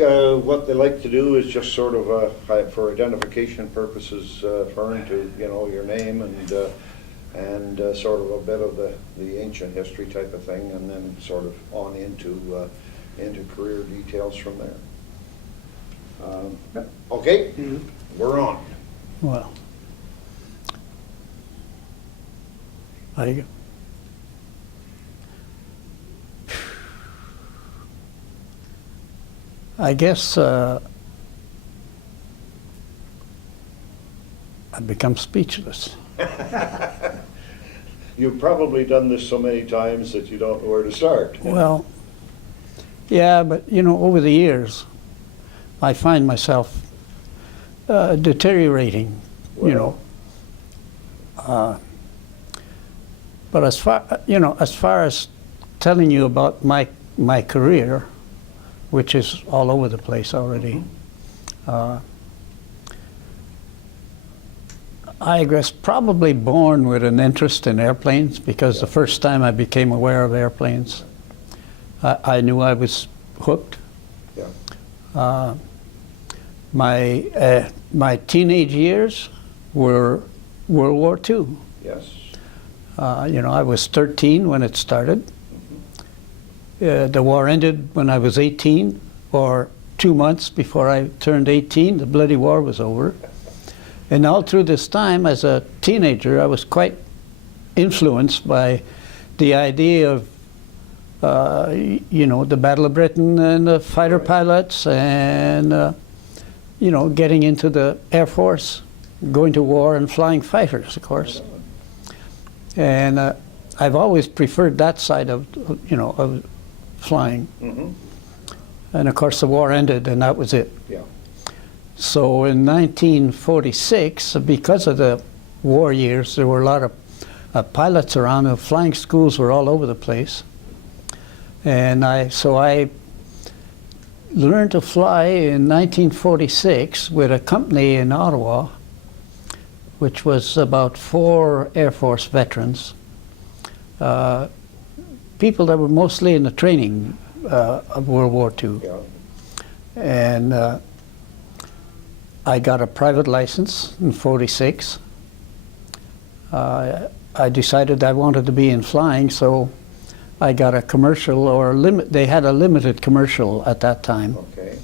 what they like to do is just sort of, for identification purposes, referring to, you know, your name and sort of a bit of the ancient history type of thing, and then sort of on into career details from there. Okay, we're on. Well, I guess I've become speechless. You've probably done this so many times that you don't know where to start. Well, yeah, but you know, over the years, I find myself deteriorating, you know. But as far as telling you about my career, which is all over the place already, I was probably born with an interest in airplanes, because the first time I became aware of airplanes, I knew I was hooked. Yeah. My teenage years were World War II. Yes. You know, I was 13 when it started. The war ended when I was 18, or 2 months before I turned 18. The bloody war was over. And all through this time, as a teenager, I was quite influenced by the idea of, you know, the Battle of Britain and the fighter pilots, and, you know, getting into the Air Force, going to war and flying fighters, of course. And I've always preferred that side of, you know, of flying. And of course the war ended and that was it. Yeah. So in 1946, because of the war years, there were a lot of pilots around. The flying schools were all over the place. And so I learned to fly in 1946 with a company in Ottawa, which was about 4 Air Force veterans, people that were mostly in the training of World War II. Yeah. And I got a private license in '46. I decided I wanted to be in flying, so I got a commercial, or they had a limited commercial at that time, Okay.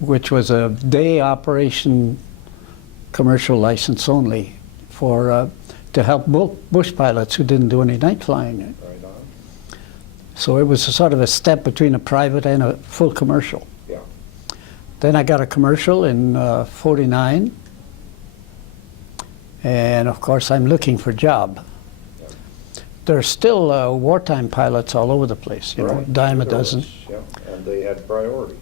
which was a day operation commercial license only for to help bush pilots who didn't do any night flying. Right on. So it was a sort of a step between a private and a full commercial. Yeah. Then I got a commercial in '49, and of course I'm looking for a job. Yeah. There's still wartime pilots all over the place, you know, Right. dime a There dozen. was, yeah. And they had priority.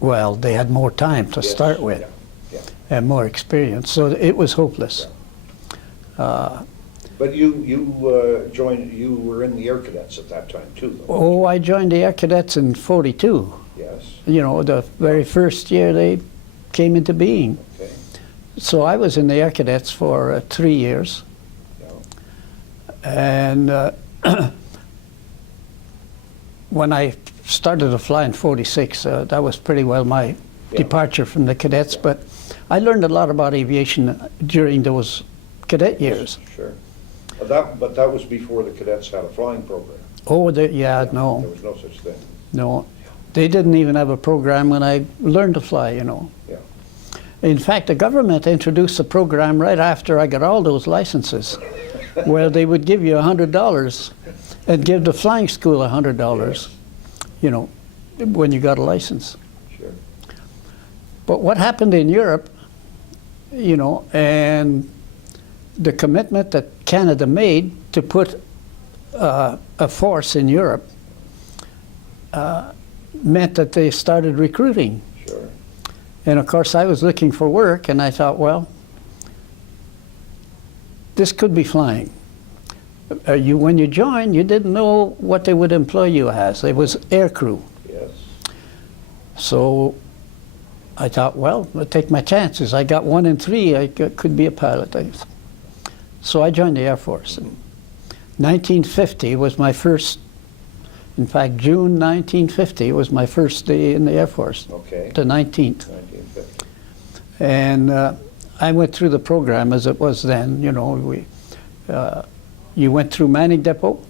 Well, they had more time to Yes. start with. Yeah. Yeah. And more experience, so it was hopeless. But you joined. You were in the Air Cadets at that time too, though. Oh, I joined the Air Cadets in '42. Yes. You know, the very first year they came into being. Okay. So I was in the Air Cadets for 3 years. Yeah. And when I started to fly in '46, that was pretty well my departure from the cadets. But I learned a lot about aviation during those cadet years. Sure. But that was before the cadets had a flying program. Oh, yeah, no. There was no such thing. No, they didn't even have a program when I learned to fly, you know. Yeah. In fact, the government introduced a program right after I got all those licenses, where they would give you $100 and give the flying school $100, you know, when you got a license. Sure. But what happened in Europe, you know, and the commitment that Canada made to put a force in Europe meant that they started recruiting. Sure. And of course I was looking for work, and I thought, well, this could be flying. When you joined, you didn't know what they would employ you as. It was air crew. Yes. So I thought, well, I'll take my chances. I got 1 in 3, I could be a pilot. So I joined the Air Force. 1950 was my first In fact, June 1950 was my first day in the Air Force, Okay. the 19th. 1950. And I went through the program as it was then. You went through Manning Depot,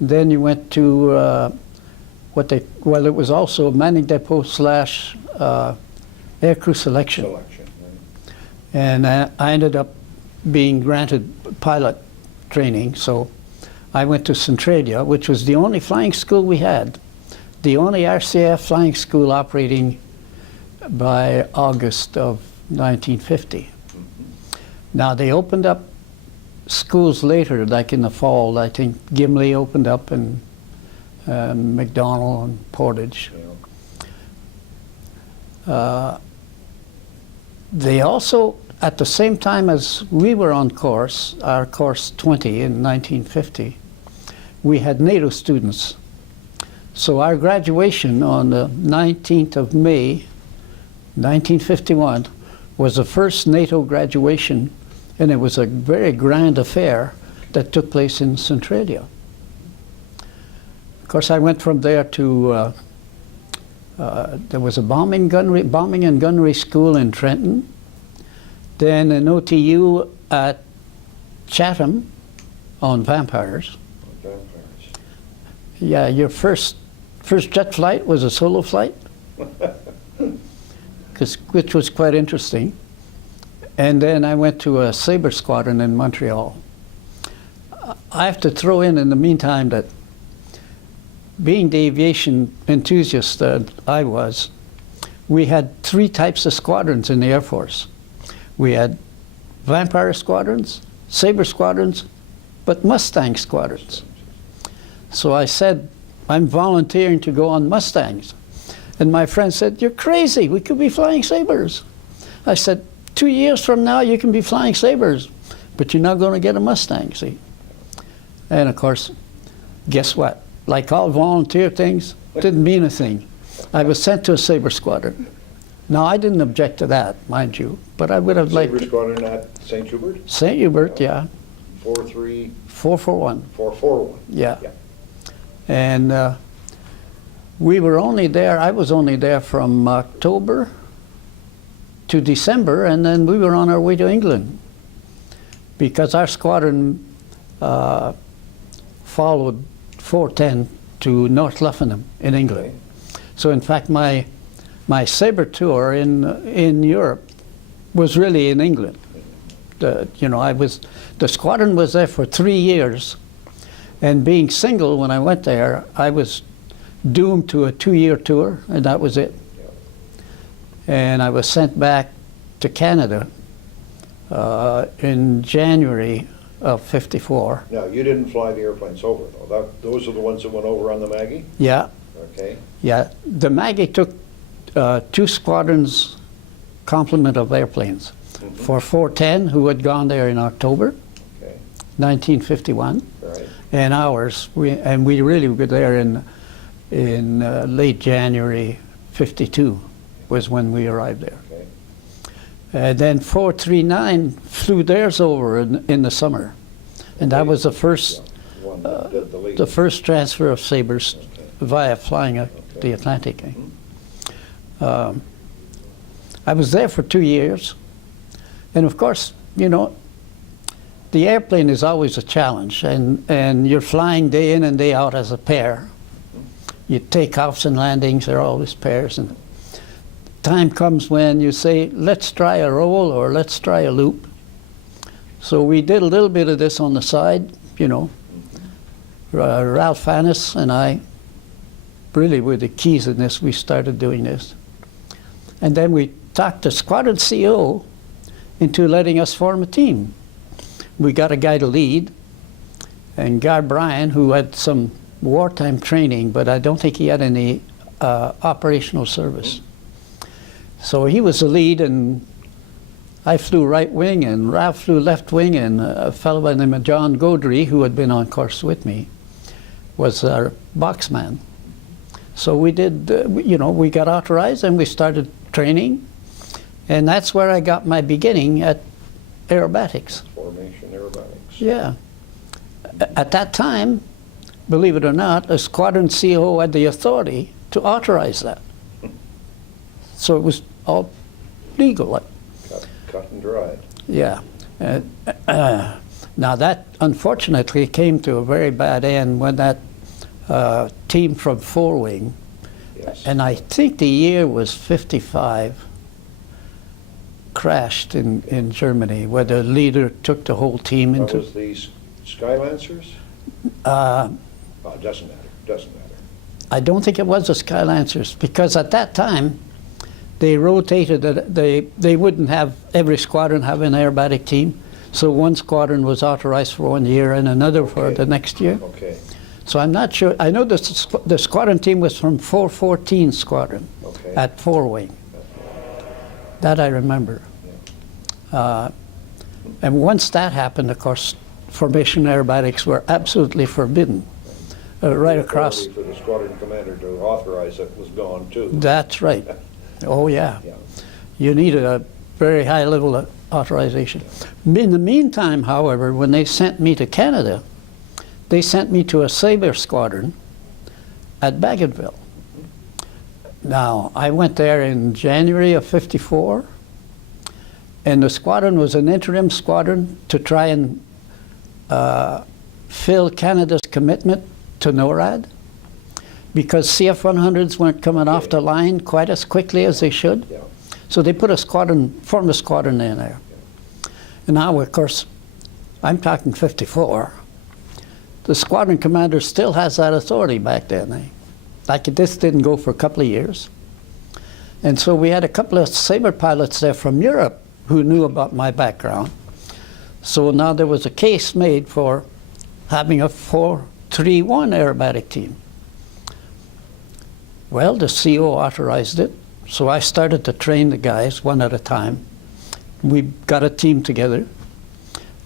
then you went to it was also Manning Depot slash aircrew selection. Selection, right. And I ended up being granted pilot training, so I went to Centralia, which was the only flying school we had, the only RCAF flying school operating by August of 1950. Now they opened up schools later, like in the fall. I think Gimli opened up and McDonald and Portage. Yeah. They also, at the same time as we were on course, our course 20 in 1950, we had NATO students. So our graduation on the 19th of May, 1951, was the first NATO graduation, and it was a very grand affair that took place in Centralia. Of course, I went from there to, there was a bombing and gunnery school in Trenton, then an OTU at Chatham on vampires. Vampires. Yeah, your first jet flight was a solo flight, which was quite interesting. And then I went to a Sabre squadron in Montreal. I have to throw in the meantime that being the aviation enthusiast that I was, we had 3 types of squadrons in the Air Force. We had Vampire squadrons, Sabre squadrons, but Mustang squadrons. So I said, I'm volunteering to go on Mustangs. And my friend said, you're crazy, we could be flying Sabres. I said, 2 years from now you can be flying Sabres, but you're not going to get a Mustang, see? And of course, guess what? Like all volunteer things, didn't mean a thing. I was sent to a Sabre squadron. Now, I didn't object to that, mind you, but I would have liked... Sabre squadron at St. Hubert? St. Hubert, yeah. 4-3... 441. 441. Yeah. And we were only there, I was only there from October to December, and then we were on our way to England because our squadron followed 410 to North Luffenham in England. Okay. So in fact, my Sabre tour in Europe was really in England. The squadron was there for 3 years, and being single when I went there, I was doomed to a 2-year tour, and that was it. And I was sent back to Canada in January of '54. Now, you didn't fly the airplanes over, though. Those are the ones that went over on the Maggie? Yeah. Okay. Yeah. The Maggie took 2 squadrons complement of airplanes for 410, who had gone there in October 1951, Right. and ours. We really were there in late January '52 was when we arrived there. Okay. Then 439 flew theirs over in the summer, and that was the first Yeah. One that did the lead. the first transfer of Sabres via flying the Okay. Atlantic. I was there for 2 years, and of course, the airplane is always a challenge, and you're flying day in and day out as a pair. You takeoffs and landings are always pairs, and time comes when you say, let's try a roll or let's try a loop. So we did a little bit of this on the side, Ralph Annis and I really were the keys in this. We started doing this. And then we talked the squadron CO into letting us form a team. We got a guy to lead, and Guy Bryan, who had some wartime training, but I don't think he had any operational service. So he was the lead, and I flew right wing, and Ralph flew left wing, and a fellow by the name of John Gaudry, who had been on course with me, was our boxman. So we did, we got authorized and we started training, and that's where I got my beginning at aerobatics. Formation aerobatics. Yeah. At that time, believe it or not, a squadron CO had the authority to authorize that. So it was all legal. Like, Cut and dried. yeah. Now that unfortunately came to a very bad end when that team from Four Wing, Yes. and I think the year was 55, crashed in Germany, where the leader took the whole team That into. was the Skylancers? Uh, Oh, it doesn't matter. Doesn't matter. I don't think it was the Skylancers, because at that time they rotated it. They wouldn't have every squadron have an aerobatic team, so one squadron was authorized for 1 year and another for Okay. the next year. Okay. So I'm not sure. I know the squadron team was from 414 Squadron Okay. at Four Wing. That I remember. And once that happened, of course, formation aerobatics were absolutely forbidden. Right The across. authority for the squadron commander to authorize it was gone too. That's right. Oh, yeah. Yeah. You needed a very high level of authorization. In the meantime, however, when they sent me to Canada, they sent me to a Sabre squadron at Bagotville. Now, I went there in January of '54, and the squadron was an interim squadron to try and fill Canada's commitment to NORAD, because CF-100s weren't coming off the line quite as quickly as they should. Yeah. So they put a squadron, formed a squadron in there. And now, of course, I'm talking '54. The squadron commander still has that authority back then. Like this didn't go for a couple of years. And so we had a couple of Sabre pilots there from Europe who knew about my background. So now there was a case made for having a 431 aerobatic team. Well, the CO authorized it, so I started to train the guys one at a time. We got a team together,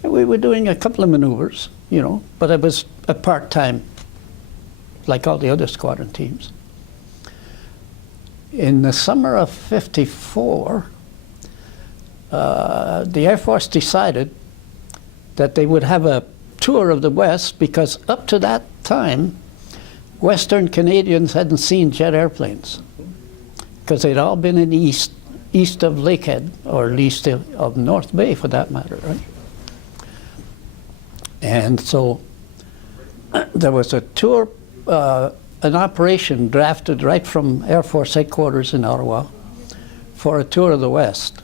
and we were doing a couple of maneuvers, you know, but it was a part-time, like all the other squadron teams. In the summer of '54, the Air Force decided that they would have a tour of the West, because up to that time, Western Canadians hadn't seen jet airplanes, because they'd all been in east of Lakehead, or east of North Bay for that matter, right? And so there was a tour, an operation drafted right from Air Force headquarters in Ottawa for a tour of the West.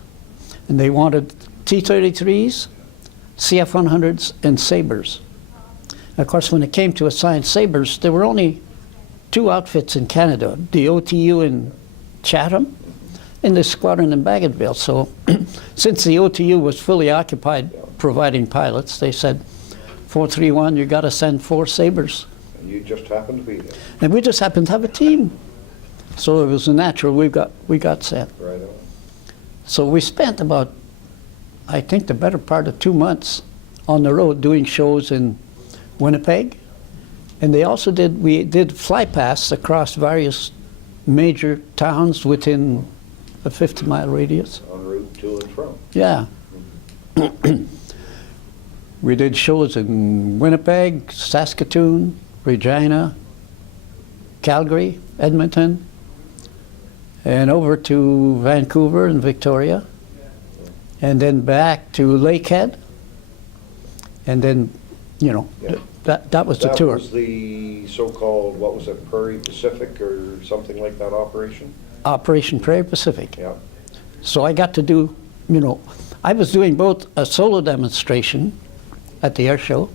And they wanted T-33s, CF-100s, and Sabres. And of course, when it came to assign Sabres, there were only two outfits in Canada, the OTU in Chatham and the squadron in Bagotville. So since the OTU was fully occupied providing pilots, they said, 431, you got to send 4 Sabres. And you just happened to be there. And we just happened to have a team. So it was a natural, we got sent. Right on. So we spent about, I think, the better part of 2 months on the road doing shows in Winnipeg. And we did fly pasts across various major towns within a 50-mile radius. En route to and from. Yeah. We did shows in Winnipeg, Saskatoon, Regina, Calgary, Edmonton, and over to Vancouver and Victoria, and then back to Lakehead, and then, you know, Yeah. that was the tour. That was the so-called, what was it, Prairie Pacific or something like that operation? Operation Prairie Pacific. Yeah. So I got to do, you know, I was doing both a solo demonstration at the air show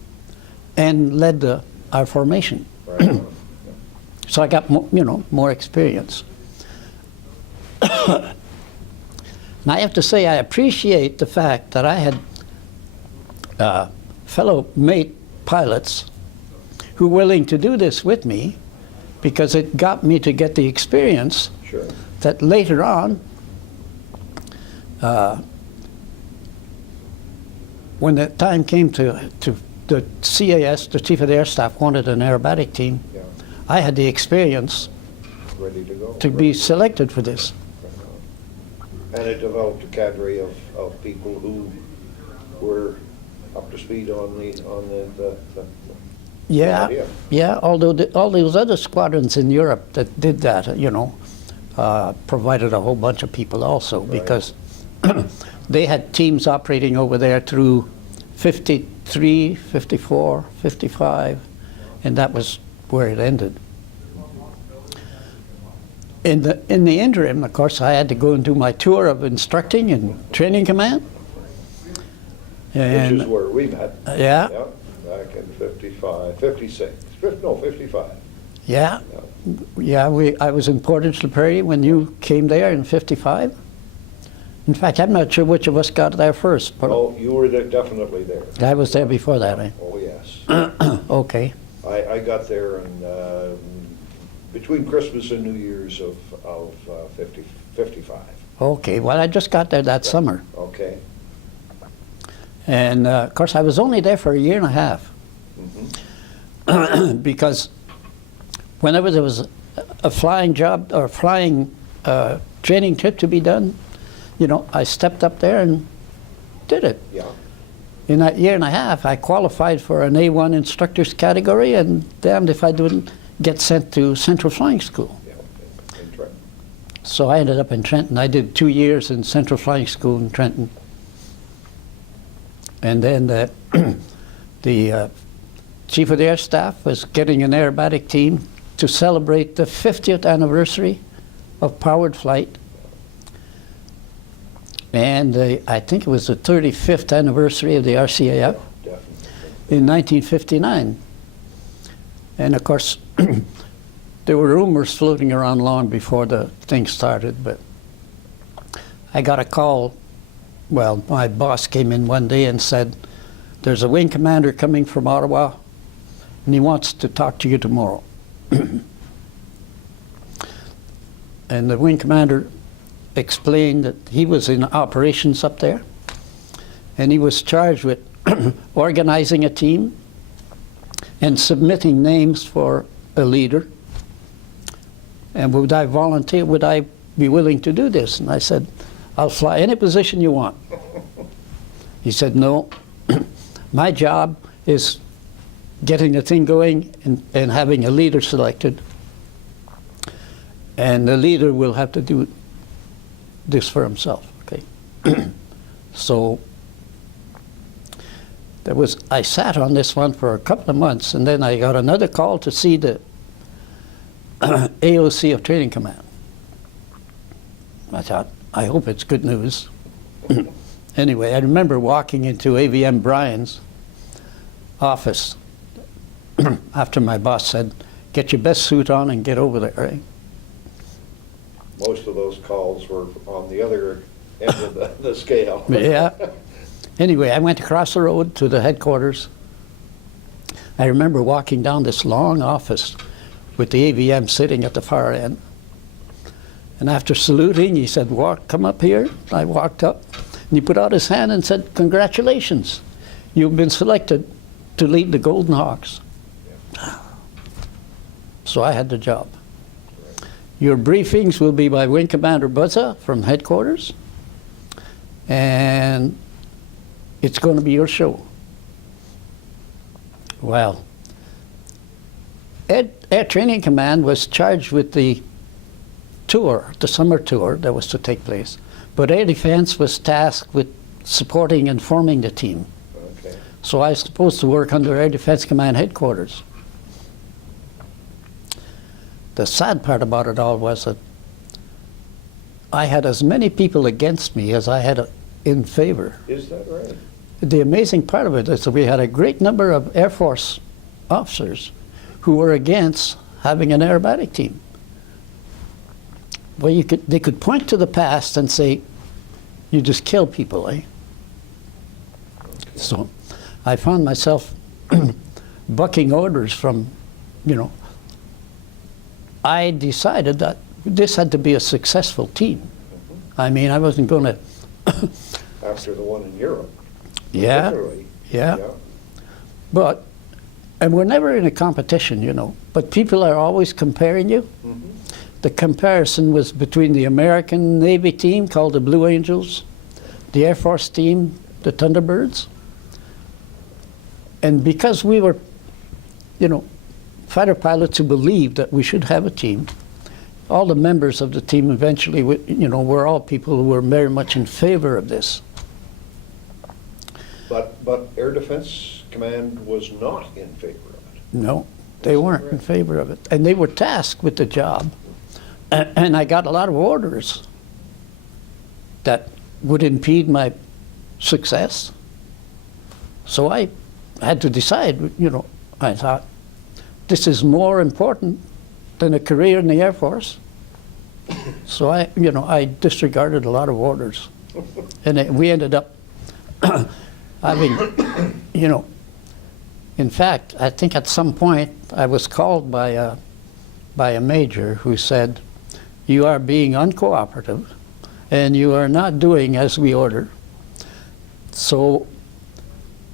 and led our formation. Right on. So I got, more experience. And I have to say, I appreciate the fact that I had fellow mate pilots who were willing to do this with me, because it got me to get the experience Sure. that later on, when the time came to the CAS, the Chief of the Air Staff, wanted an aerobatic team, Yeah. I had the experience Ready to go. to be selected for this. And it developed a cadre of people who were up to speed on the Yeah, idea. yeah. Although all those other squadrons in Europe that did that, provided a whole bunch of people also, Right. because they had teams operating over there through 53, 54, 55, and that was where it ended. In the interim, of course, I had to go and do my tour of instructing and training command. Which is where we met. Yeah. Yeah, back in 55, 56, 55. Yeah, Yeah. yeah. I was in Portage la Prairie when you came there in '55. In fact, I'm not sure which of us got there first, but Oh, you were definitely there. I was there before that. Eh? Oh, yes. Okay. I got there between Christmas and New Year's of 55. Okay. Well, I just got there that summer, Okay. and of course, I was only there for a year and a half because whenever there was a flying job or flying training trip to be done, I stepped up there and did it. Yeah. In that year and a half, I qualified for an A1 instructor's category, and damned if I didn't get sent to Central Flying School. Yeah. In Trenton. So I ended up in Trenton. I did 2 years in Central Flying School in Trenton. And then the Chief of the Air Staff was getting an aerobatic team to celebrate the 50th anniversary of powered flight. And I think it was the 35th anniversary of the RCAF Definitely. in 1959. And of course, there were rumors floating around long before the thing started, but I got a call. Well, my boss came in one day and said, "There's a wing commander coming from Ottawa, and he wants to talk to you tomorrow." And the wing commander explained that he was in operations up there, and he was charged with organizing a team and submitting names for a leader. And would I volunteer? Would I be willing to do this? And I said, "I'll fly any position you want." He said, "No, my job is getting the thing going and having a leader selected. And the leader will have to do this for himself." Okay. So I sat on this one for a couple of months, and then I got another call to see the AOC of Training Command. I thought, I hope it's good news. Anyway, I remember walking into AVM Bryan's office after my boss said, "Get your best suit on and get over there." Right? Most of those calls were on the other end of the scale. Yeah. Anyway, I went across the road to the headquarters. I remember walking down this long office with the AVM sitting at the far end. And after saluting, he said, "Come up here." I walked up, and he put out his hand and said, "Congratulations, you've been selected to lead the Golden Hawks." So I had the job. Your briefings will be by Wing Commander Buzza from headquarters, and it's going to be your show. Well, Air Training Command was charged with the tour, the summer tour that was to take place, but Air Defense was tasked with supporting and forming the team. Okay. So I was supposed to work under Air Defense Command headquarters. The sad part about it all was that I had as many people against me as I had in favor. Is that right? The amazing part of it is that we had a great number of Air Force officers who were against having an aerobatic team. Well, they could point to the past and say, "You just kill people, eh?" Okay. So I found myself bucking orders from, I decided that this had to be a successful team. I mean, I wasn't going to. After the one in Europe. Yeah, Literally. yeah. And we're never in a competition, but people are always comparing you. Mhm. The comparison was between the American Navy team called the Blue Angels, the Air Force team, the Thunderbirds. And because we were you know, fighter pilots who believed that we should have a team. All the members of the team eventually, you know, were all people who were very much in favor of this. But Air Defense Command was not in favor of it. No, they weren't in favor of it. And they were tasked with the job. And I got a lot of orders that would impede my success. So I had to decide, you know, I thought, this is more important than a career in the Air Force. So I disregarded a lot of orders. And we ended up having, you know, in fact, I think at some point I was called by a major who said, "You are being uncooperative and you are not doing as we order." So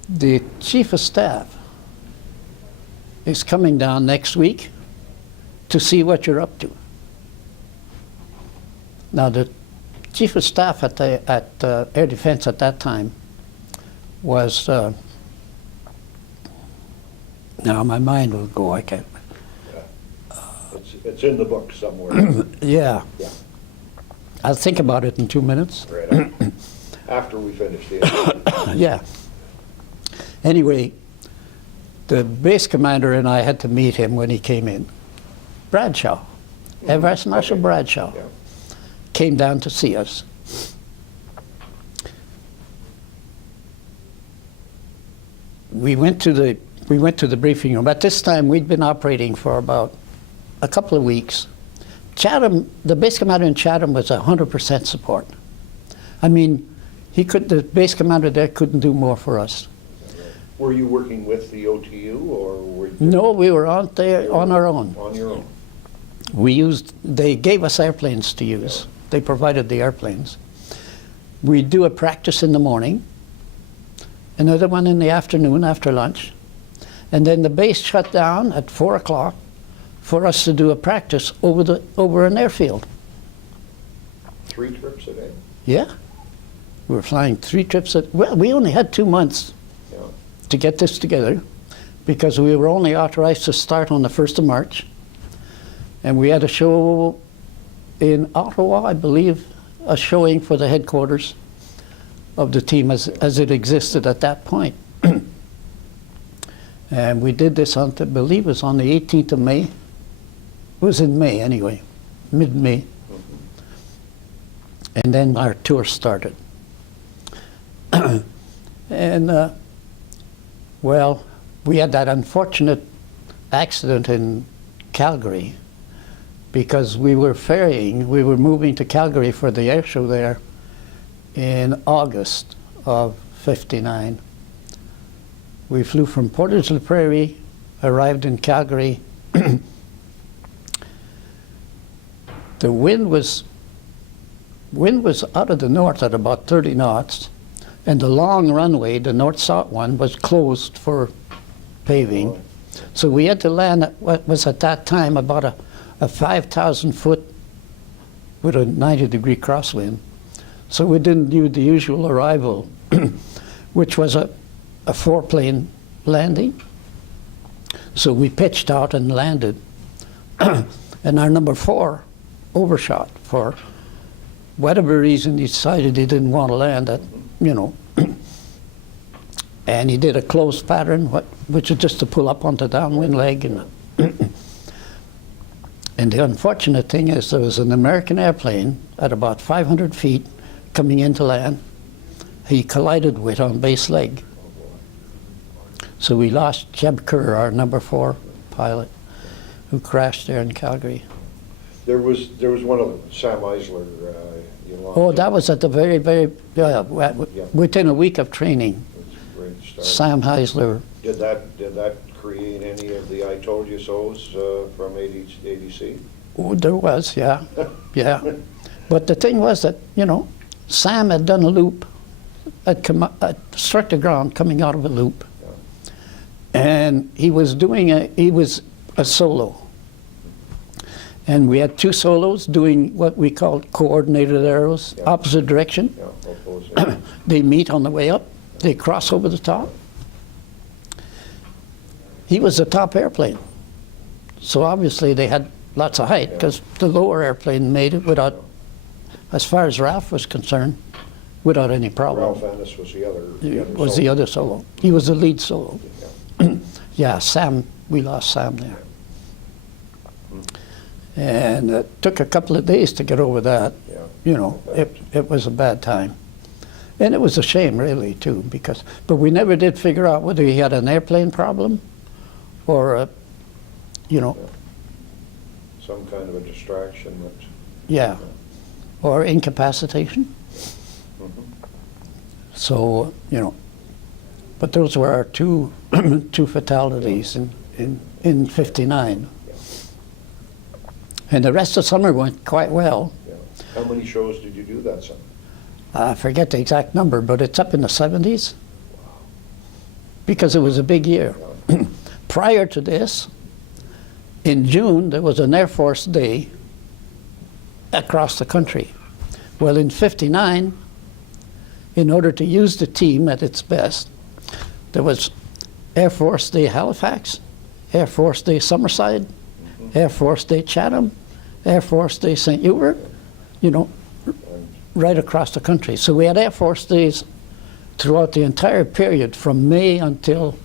the Chief of Staff is coming down next week to see what you're up to. Now, the Chief of Staff at Air Defense at that time was, now my mind will go, I can't. It's in the book somewhere. Yeah. Yeah. I'll think about it in 2 minutes. Right. After we finish the interview. Yeah. Anyway, the base commander and I had to meet him when he came in. Bradshaw, Air Vice Marshal Bradshaw, Yeah. came down to see us. We went to the briefing room. At this time, we'd been operating for about a couple of weeks. Chatham, the base commander in Chatham was 100% support. I mean, the base commander there couldn't do more for us. Were you working with the OTU or were you? No, we were out there on our own. On your own. They gave us airplanes to use. They provided the airplanes. We'd do a practice in the morning, another one in the afternoon after lunch, and then the base shut down at 4 o'clock for us to do a practice over an airfield. 3 trips a day? Yeah. We were flying 3 trips well, we only had 2 months to get this together because we were only authorized to start on the 1st of March. And we had a show in Ottawa, I believe, a showing for the headquarters of the team as it existed at that point. And we did this on, I believe it was on the 18th of May. It was in May anyway, mid-May. And then our tour started. And well, we had that unfortunate accident in Calgary because we were moving to Calgary for the air show there in August of '59. We flew from Portage la Prairie, arrived in Calgary. The wind was out of the north at about 30 knots, and the long runway, the north-south one, was closed for paving. So we had to land at what was at that time about a 5,000 foot with a 90-degree crosswind. So we didn't do the usual arrival, which was a 4-plane landing. So we pitched out and landed. And our number 4 overshot for whatever reason. He decided he didn't want to land at, you know. And he did a closed pattern, which is just to pull up onto downwind leg. And the unfortunate thing is there was an American airplane at about 500 feet coming into land. He collided with on base leg. So we lost Jeb Kerr, our number 4 pilot, who crashed there in Calgary. There was one of them, Sam Eisler. You lost. Oh, that was at the very, within a week of training. Sam Heisler. Did that create any of the I told you so's from ADC? Oh, there was, yeah, yeah. But the thing was that, you know, Sam had done a loop, had struck the ground coming out of a loop, and he was a solo. And we had 2 solos doing what we called coordinated arrows, opposite direction. They meet on the way up, they cross over the top. he was the top airplane. So obviously they had lots of height because the lower airplane made it without, as far as Ralph was concerned, without any problem. Ralph Ennis was the other. The other solo. He was the lead solo. Yeah. Yeah, Sam, we lost Sam there. And it took a couple of days to get over that. Yeah. You know, it was a bad time. And it was a shame, really, too, but we never did figure out whether he had an airplane problem or, you know. Yeah. Some kind of a distraction. That, yeah, or incapacitation. Mm-hmm. So, you know, but those were our two fatalities in 59. Yeah. And the rest of the summer went quite well. Yeah. How many shows did you do that summer? I forget the exact number, but it's up in the 70s because it was a big year. Yeah. Prior to this, in June, there was an Air Force Day across the country. Well, in 59, in order to use the team at its best, there was Air Force Day Halifax, Air Force Day Summerside, Air Force Day Chatham, Air Force Day St. Hubert, you know, right across the country. So we had Air Force Days throughout the entire period from May until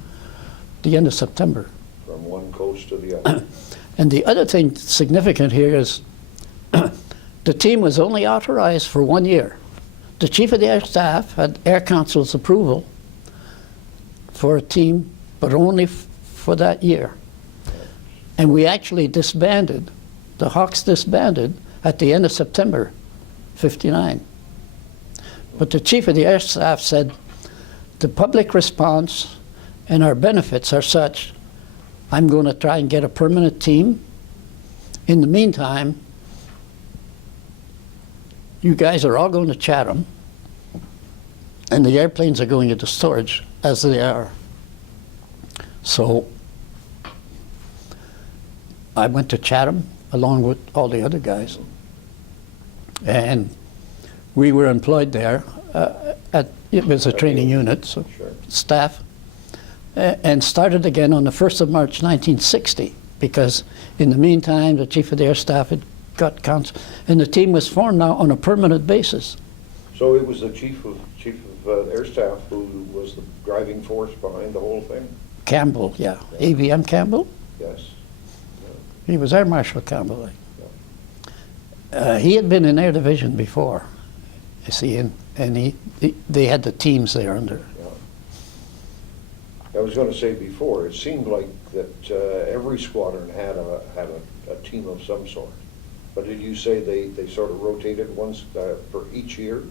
the end of September. From one coast to the other. And the other thing significant here is the team was only authorized for 1 year. The Chief of the Air Staff had Air Council's approval for a team, but only for that year. And we actually disbanded, the Hawks disbanded at the end of September 59. But the Chief of the Air Staff said, the public response and our benefits are such, I'm going to try and get a permanent team. In the meantime, you guys are all going to Chatham, and the airplanes are going into storage as they are. So I went to Chatham along with all the other guys. And we were employed there it was a training unit, so Sure. staff, and started again on the 1st of March 1960, because in the meantime, the Chief of the Air Staff had got council, and the team was formed now on a permanent basis. So it was the Chief of Air Staff who was the driving force behind the whole thing? Campbell, yeah. AVM Campbell? Yes. He was Air Marshal Campbell. He had been in Air Division before, you see, and they had the teams there under. Yeah. I was going to say before, it seemed like that every squadron had a team of some sort. But did you say they sort of rotated once for each year?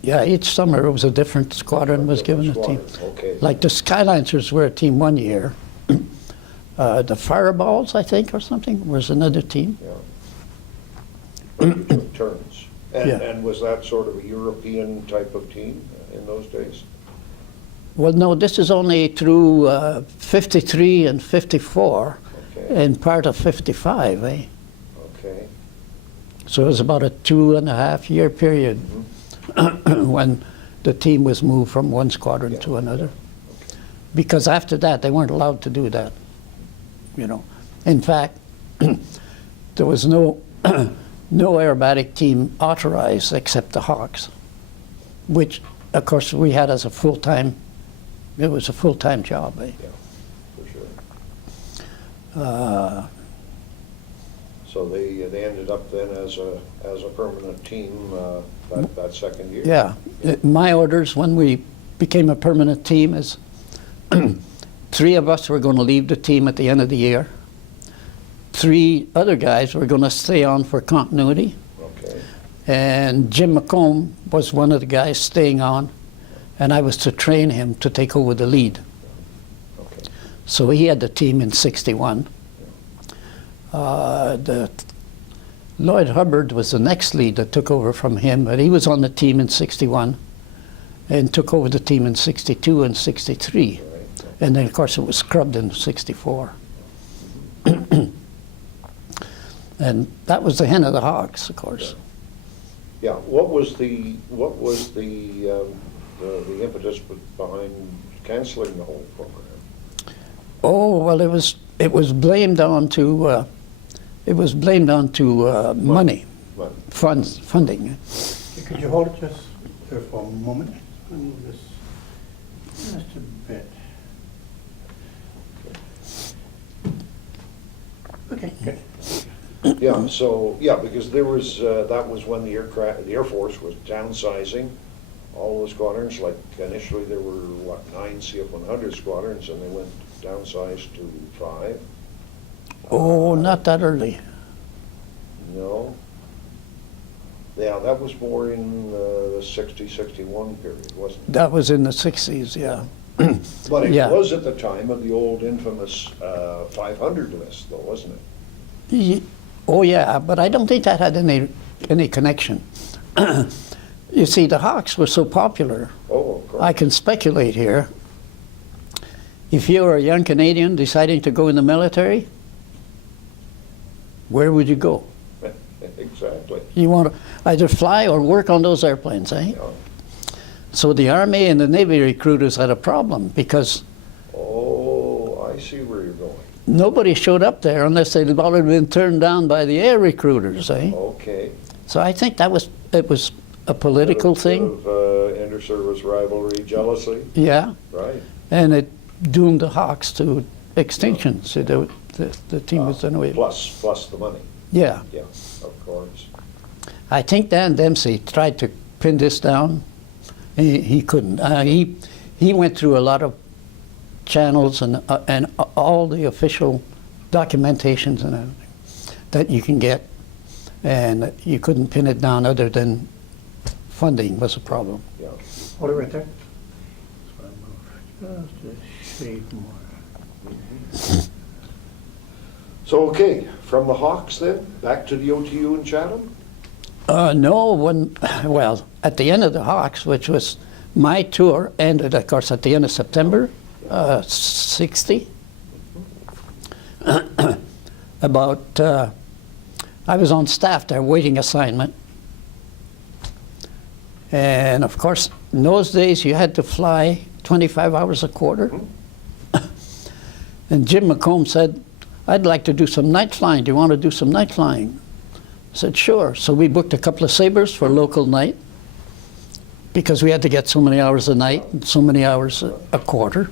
Yeah, each summer it was a different squadron was given a team. Okay. Like the Skylancers were a team 1 year. The Fireballs, I think, or something, was another team. Yeah. But you took turns. And, Yeah. and was that sort of a European type of team in those days? Well, no, this is only through 53 and 54 Okay. and part of 55, eh? Okay. So it was about a 2.5 year period when the team was moved from one squadron to another. Because after that, they weren't allowed to do that, you know. In fact, there was no aerobatic team authorized except the Hawks, which, of course, we had as a full-time, it was a full-time job, eh? Yeah, for sure. So they ended up then as a permanent team that second year? Yeah. My orders when we became a permanent team is 3 of us were going to leave the team at the end of the year. 3 other guys were going to stay on for continuity. Okay. And Jim McComb was one of the guys staying on, and I was to train him to take over the lead. Okay. So he had the team in 61. Lloyd Hubbard was the next lead that took over from him, but he was on the team in 61 and took over the team in 62 and 63. Right. And then, of course, it was scrubbed in 64. And that was the hen of the Hawks, of course. Yeah. What was the impetus behind canceling the whole program? Oh, well, it was blamed on to money, But funding. Could you hold it just there for a moment? Just a bit. Okay, good. yeah, so, yeah, because there was, that was when the Air Force was downsizing all the squadrons, like initially there were, what, 9 CF-100 squadrons, and they went downsized to 5. Oh, not that early. No. Yeah, that was more in the 60, 61 period, wasn't it? That was in the 60s, yeah. But it Yeah. was at the time of the old infamous 500 list, though, wasn't it? Oh, yeah, but I don't think that had any connection. You see, the Hawks were so popular. Oh, of course. I can speculate here. If you were a young Canadian deciding to go in the military, where would you go? Exactly. You want to either fly or work on those airplanes, eh? Yeah. So the Army and the Navy recruiters had a problem because Oh, I see where you're going. nobody showed up there unless they'd already been turned down by the air recruiters, eh? Okay. So I think it was a political thing. Of inter-service rivalry, jealousy, Yeah, right? and it doomed the Hawks to extinction. So the team was done away. Plus the money, Yeah, yeah, of course. I think Dan Dempsey tried to pin this down. He couldn't. He went through a lot of channels and all the official documentations and everything that you can get, and you couldn't pin it down other than funding was a problem. Yeah. Hold it right there. Just a shade more. So, okay, from the Hawks then, back to the OTU in Chatham? No, well, at the end of the Hawks, which was my tour, ended, of course, at the end of September, 60. I was on staff there waiting assignment. And of course, in those days, you had to fly 25 hours a quarter. And Jim McComb said, I'd like to do some night flying. Do you want to do some night flying? I said, sure. So we booked a couple of Sabres for local night because we had to get so many hours a night and so many hours a quarter.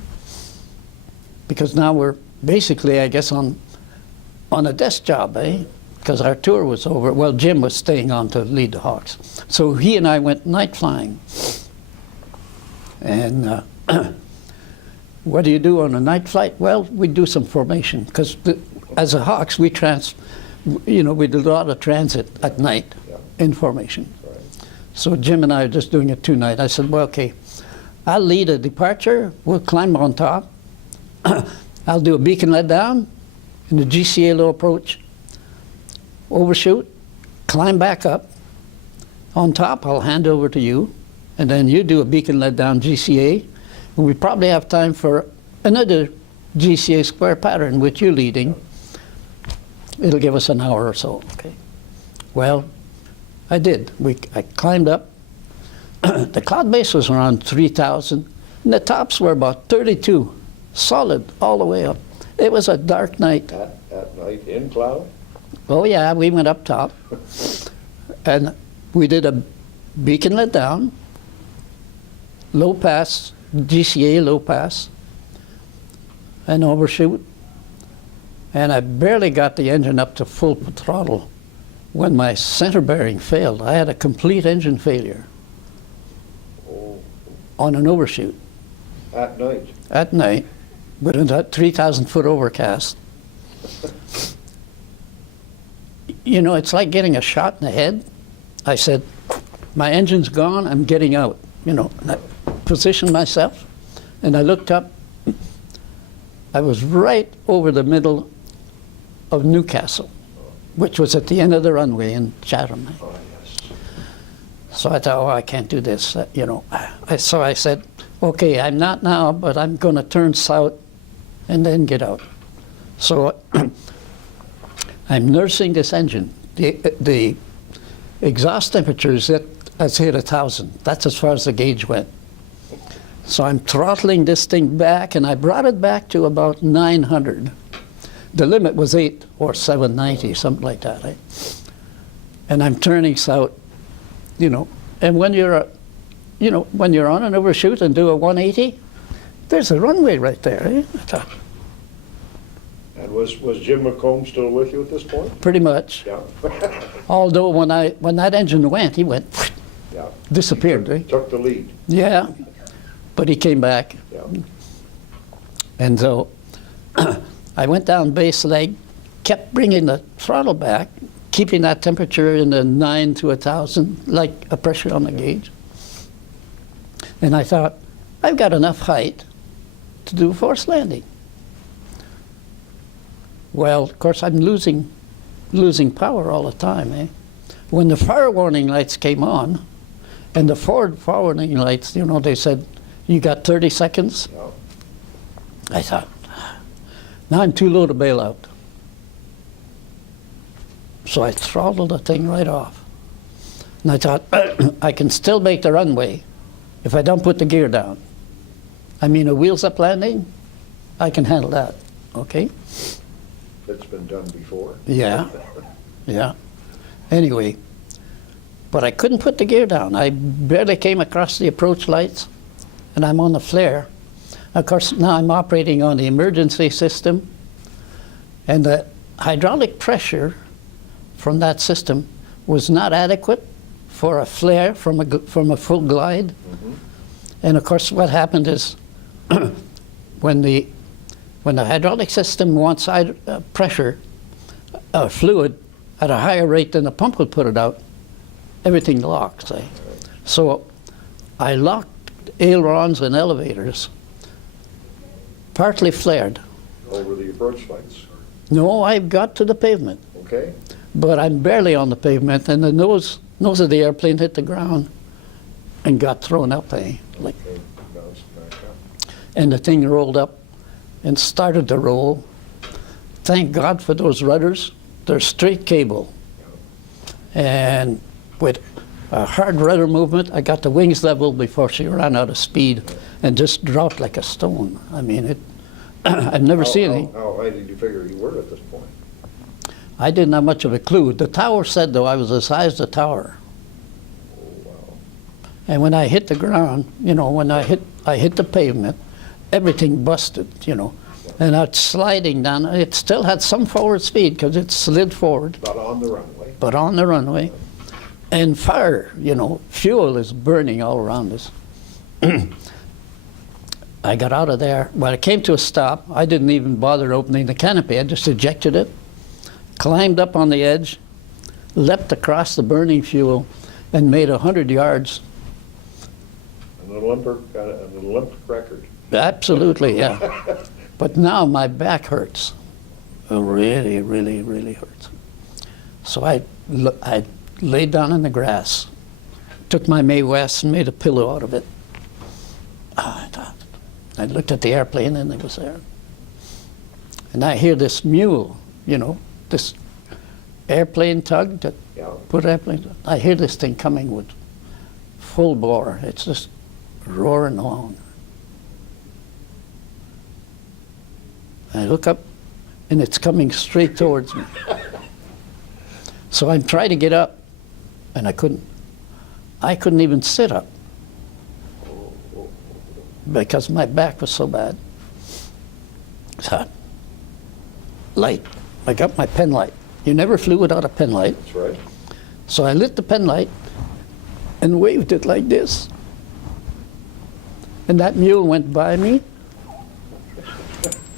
Because now we're basically, I guess, on a desk job, eh? Because our tour was over. Well, Jim was staying on to lead the Hawks. So he and I went night flying. And what do you do on a night flight? Well, we do some formation because as a Hawks, we did a lot of transit at night in formation. Right. So Jim and I are just doing it tonight. I said, well, okay, I'll lead a departure. We'll climb on top. I'll do a beacon let down and a GCA low approach, overshoot, climb back up. On top, I'll hand over to you, and then you do a beacon let down GCA. And we probably have time for another GCA square pattern with you leading. It'll give us an hour or so. Okay. Well, I did. I climbed up. The cloud base was around 3,000, and the tops were about 32, solid all the way up. It was a dark night. At night in cloud? Oh yeah, we went up top, and we did a beacon let down, low pass, GCA low pass, and overshoot. And I barely got the engine up to full throttle when my center bearing failed. I had a complete engine failure Oh, on an overshoot at night? at night with a 3,000 foot overcast. You know, it's like getting a shot in the head. I said, my engine's gone, I'm getting out. You know, and I positioned myself, and I looked up. I was right over the middle of Newcastle, which was at the end of the runway in Chatham. Oh, yes. So I thought, oh, I can't do this, So I said, okay, I'm not now, but I'm going to turn south and then get out. So I'm nursing this engine. The exhaust temperature is has hit 1,000. That's as far as the gauge went. So I'm throttling this thing back, and I brought it back to about 900. The limit was 8 or 790, something like that. Eh? And I'm turning south, you know. And when you're, when you're on an overshoot and do a 180, there's a runway right there. Eh? I thought, And was Jim McComb still with you at this point? pretty much. Yeah. Although when that engine went, he went, Yeah. disappeared. Eh? Took the lead. Yeah, but he came back. Yeah. And so I went down base leg, kept bringing the throttle back, keeping that temperature in the 9 to 1,000, like a pressure on the gauge. And I thought, I've got enough height to do a forced landing. Well, of course, I'm losing power all the time. Eh? When the fire warning lights came on, and the forward warning lights, they said, you got 30 seconds. Yeah. I thought, now I'm too low to bail out. So I throttled the thing right off. And I thought, I can still make the runway if I don't put the gear down. I mean, a wheels up landing, I can handle that, okay? It's been done before. Yeah, yeah. Anyway, but I couldn't put the gear down. I barely came across the approach lights, and I'm on the flare. Of course, now I'm operating on the emergency system, and the hydraulic pressure from that system was not adequate for a flare from a full glide. Mm-hmm. And of course, what happened is when the hydraulic system wants pressure, fluid, at a higher rate than the pump would put it out, everything locks. Eh? So I locked ailerons and elevators, partly flared. Over the approach lights. No, I got to the pavement, Okay. but I'm barely on the pavement, and the nose of the airplane hit the ground and got thrown up. Eh? Like, Okay. Bounced back up. and the thing rolled up and started to roll. Thank God for those rudders. They're straight cable. And with a hard rudder movement, I got the wings level before she ran out of speed and just dropped like a stone. I mean, I've never seen anything. How high did you figure you were at this point? I didn't have much of a clue. The tower said, though, I was the size of the tower. Oh, wow. And when I hit the ground, when I hit the pavement, everything busted, And it's sliding down. It still had some forward speed because it slid forward, But on the runway. but on the runway. And fire, fuel is burning all around us. I got out of there. When it came to a stop, I didn't even bother opening the canopy. I just ejected it, climbed up on the edge, leapt across the burning fuel, and made 100 yards. An Olympic record. Absolutely, yeah. But now my back hurts. It really, really, really hurts. So I laid down in the grass, took my Mae West and made a pillow out of it. I looked at the airplane and it was there. And I hear this mule, this airplane tug that Yeah. put airplanes. I hear this thing coming with full bore. It's just roaring along. I look up, and it's coming straight towards me. So I'm trying to get up, and I couldn't. I couldn't even sit up because my back was so bad. So, light. I got my pen light. You never flew without a pen light. That's right. So I lit the pen light and waved it like this. And that mule went by me.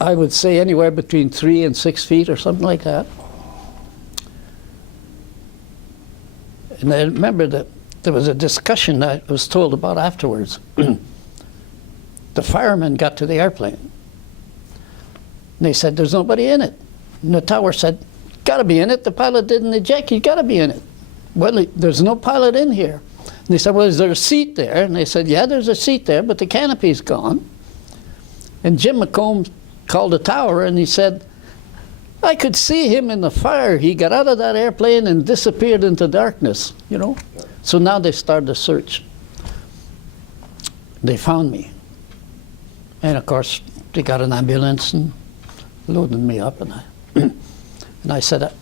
I would say anywhere between 3 and 6 feet or something like that. And I remember that there was a discussion I was told about afterwards. The firemen got to the airplane. And they said, there's nobody in it. And the tower said, gotta be in it. The pilot didn't eject, you gotta be in it. Well, there's no pilot in here. And they said, well, is there a seat there? And they said, yeah, there's a seat there, but the canopy's gone. And Jim McComb called the tower and he said, I could see him in the fire. He got out of that airplane and disappeared into darkness, So now they started a search. They found me. And of course, they got an ambulance and loaded me up, and and I said,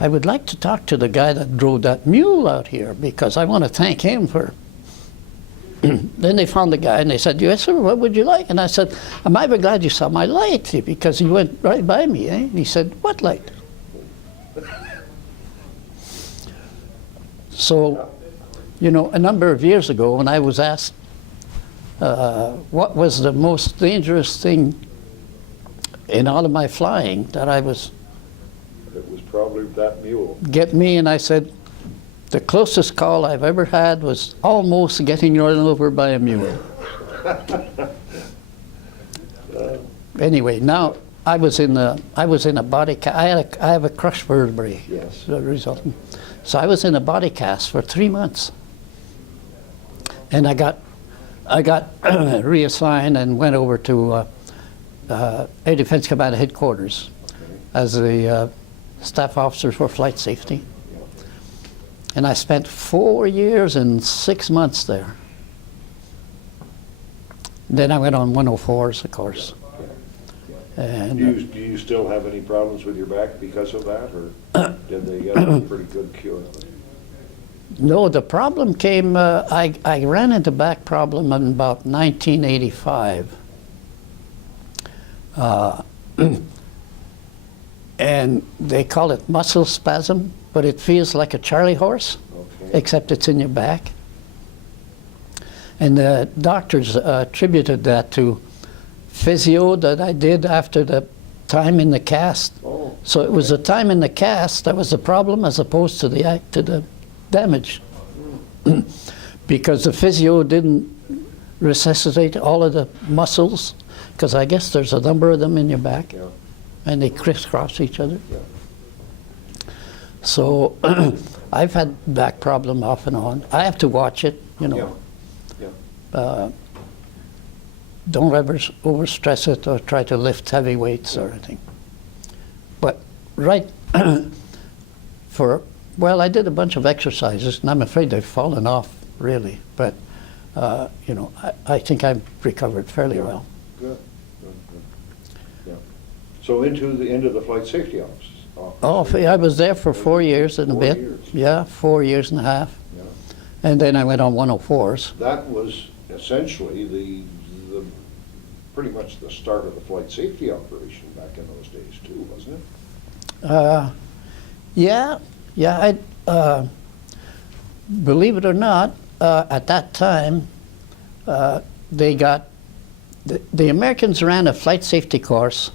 I would like to talk to the guy that drove that mule out here because I want to thank him for. Then they found the guy and they said, yes, sir, what would you like? And I said, I'm ever glad you saw my light because he went right by me. Eh? And he said, what light? So, you know, a number of years ago when I was asked what was the most dangerous thing in all of my flying that I was It was probably that mule. get me, and I said, the closest call I've ever had was almost getting run over by a mule. Anyway, now I was in a body cast. I have a crushed vertebrae. Yes. Resulting. So I was in a body cast for 3 months, and I got reassigned and went over to Air Defense Command Headquarters as the staff officer for flight safety. And I spent 4 years and 6 months there. Then I went on 104s, of course. And Do you still have any problems with your back because of that, or did they get a pretty good cure? no, the problem came, I ran into back problem in about 1985. And they call it muscle spasm, but it feels like a Charlie horse, Okay. except it's in your back. And the doctors attributed that to physio that I did after the time in the cast. Oh, So it was the time in the cast that was the problem as opposed to the damage. Because the physio didn't resuscitate all of the muscles, because I guess there's a number of them in your back, yeah, and they crisscross each other. yeah. So I've had back problem off and on. I have to watch it, you know. Yeah. Don't ever overstress it or try to lift heavy weights or anything. But right well, I did a bunch of exercises, and I'm afraid they've fallen off, really. But, you know, I think I've recovered fairly Yeah. well. Good, good, good. Yeah. So into the flight safety office? Oh, I was there for 4 years and a 4 bit. years. Yeah, 4 years and a half. Yeah. And then I went on 104s. That was essentially the pretty much the start of the flight safety operation back in those days too, wasn't it? Yeah. Believe it or not, at that time, they got the Americans ran a flight safety course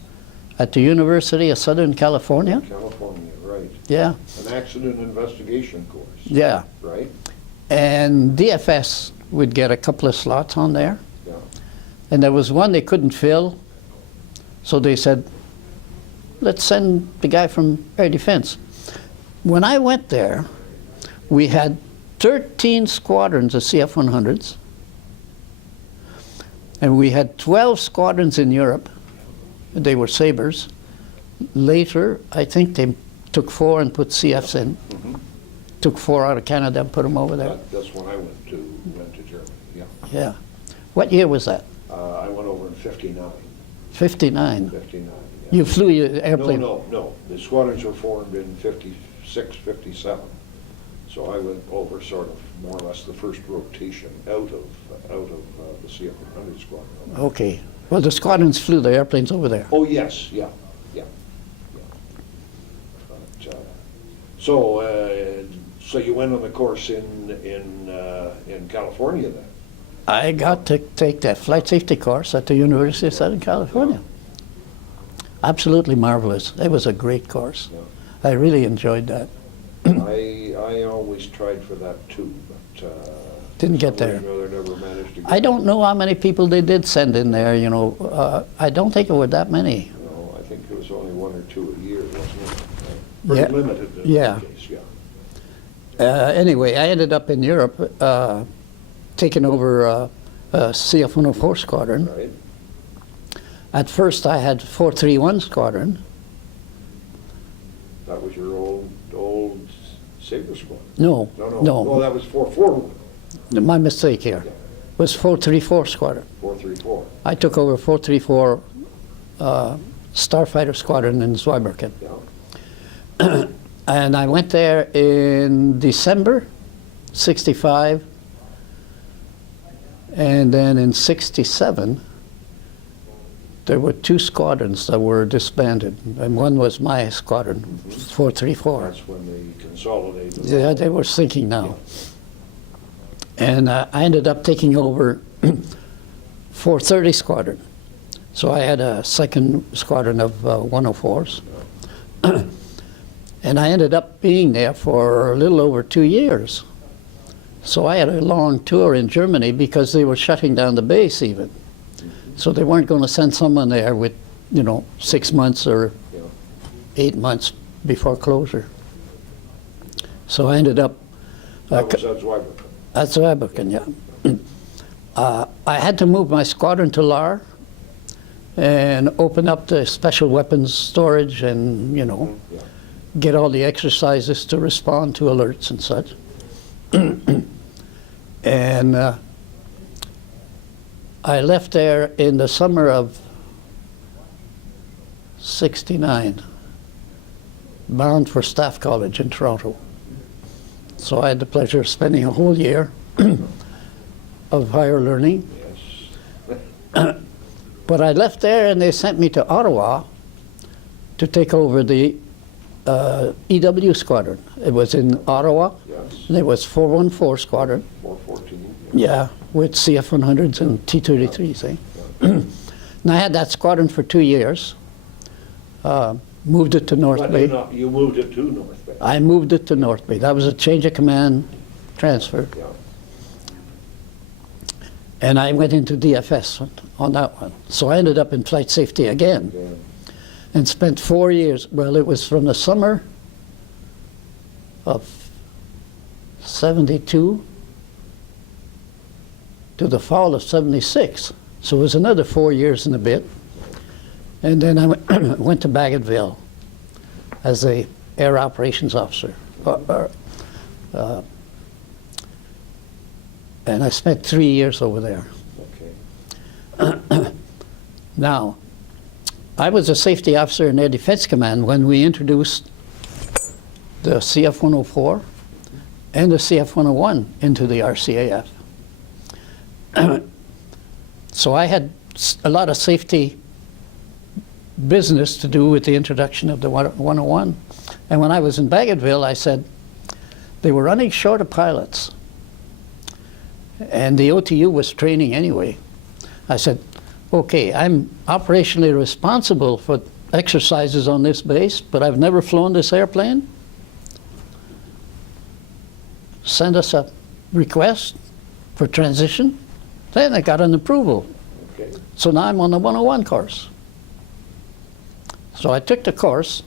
at the University of Southern California. California, right. Yeah, An accident investigation course. yeah. Right? And DFS would get a couple of slots on there. Yeah. And there was one they couldn't fill, so they said, let's send the guy from Air Defense. When I went there, we had 13 squadrons of CF-100s, and we had 12 squadrons in Europe. They were Sabres. Later, I think they took 4 and put CFs in. Mhm. Took 4 out of Canada and put them over there. That's when I went to Germany, yeah. Yeah. What year was that? I went over in 59, 59. 59, yeah. You flew your airplane? No. The squadrons were formed in 56, 57. So I went over sort of more or less the first rotation out of the CF-100 squadron. Okay. Well, the squadrons flew the airplanes over there. Oh, yes, yeah. But, so you went on the course in California then? I got to take that flight safety course at the University of Southern California. Absolutely marvelous. It was a great course. Yeah. I really enjoyed that. I always tried for that too, but Didn't get for there. some reason or other never managed to get I don't know how many people they did send in there, you know. I don't think it were that many. No, I think it was only 1 or 2 a year, wasn't it? Pretty Yeah. limited in Yeah. that case, yeah. Anyway, I ended up in Europe taking over a CF-104 squadron. Right? At first, I had 431 squadron. That was your old Sabre squadron? No, No, that was 441. my mistake here. was 434 Squadron. 434. I took over 434 Starfighter Squadron in Zweibrücken. Yeah. And I went there in December 65, and then in 67 there were 2 squadrons that were disbanded, and one was my squadron, 434. That's when they consolidated. Yeah, they were sinking now. And I ended up taking over 430 Squadron. So I had a second squadron of 104s. And I ended up being there for a little over 2 years. So I had a long tour in Germany because they were shutting down the base even. So they weren't going to send someone there with, 6 months or 8 months before closure. So I ended up... That was at Zweibrücken. At Zweibrücken, yeah. I had to move my squadron to Lahr and open up the special weapons storage and, Yeah. get all the exercises to respond to alerts and such. And I left there in the summer of 69, bound for Staff College in Toronto. So I had the pleasure of spending a whole year of higher learning. Yes. But I left there and they sent me to Ottawa to take over the EW Squadron. It was in Ottawa. Yes. And it was 414 Squadron. 414. Yeah, with CF-100s and T-33s. And I had that squadron for 2 years. Moved it to North But Bay. you moved it to North Bay. I moved it to North Bay. That was a change of command transfer. Yeah. And I went into DFS on that one. So I ended up in flight safety again Again. and spent 4 years. Well, it was from the summer of 72 to the fall of 76. So it was another 4 years and a bit. And then I went to Bagotville as a air operations officer. And I spent 3 years over there. Okay. Now, I was a safety officer in Air Defense Command when we introduced the CF-104 and the CF-101 into the RCAF. So I had a lot of safety business to do with the introduction of the 101. And when I was in Bagotville, I said, they were running short of pilots. And the OTU was training anyway. I said, okay, I'm operationally responsible for exercises on this base, but I've never flown this airplane. Send us a request for transition. Then I got an approval. Okay. So now I'm on the 101 course. So I took the course,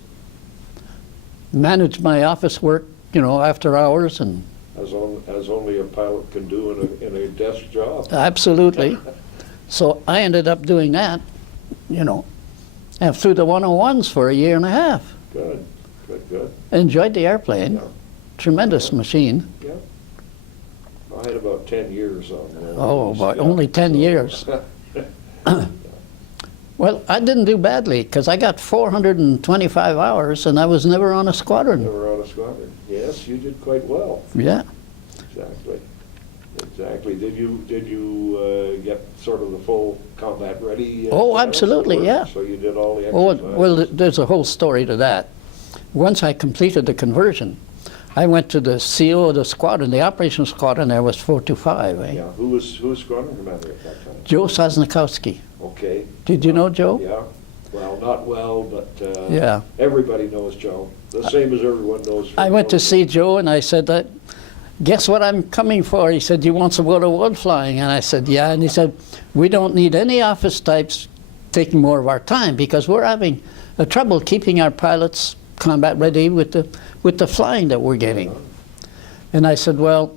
managed my office work, after hours, and As only a pilot can do in a desk job. absolutely. So I ended up doing that, and flew the 101s for a year and a half. Good, good, good. Enjoyed the airplane. Yeah. Tremendous machine. Yeah. I had about 10 years on that. Oh, but only 10 years. Well, I didn't do badly because I got 425 hours and I was never on a squadron. Never on a squadron. Yes, you did quite well. Yeah. Exactly. Exactly. Did you get sort of the full combat ready? Oh, status, absolutely, or- yeah. So you did all the Oh, exercises? well, there's a whole story to that. Once I completed the conversion, I went to the CO of the squadron, the operations squadron. There was 425. Eh? Yeah. Who was squadron commander at that time? Joe Sosnikowski. Okay. Did you know Joe? Yeah. Well, not well, but Yeah. everybody knows Joe. The same as everyone knows. I went to see Joe and I said, guess what I'm coming for? He said, you want some 101 flying? And I said, yeah. And he said, we don't need any office types taking more of our time because we're having a trouble keeping our pilots combat ready with the flying that we're getting. And I said, well,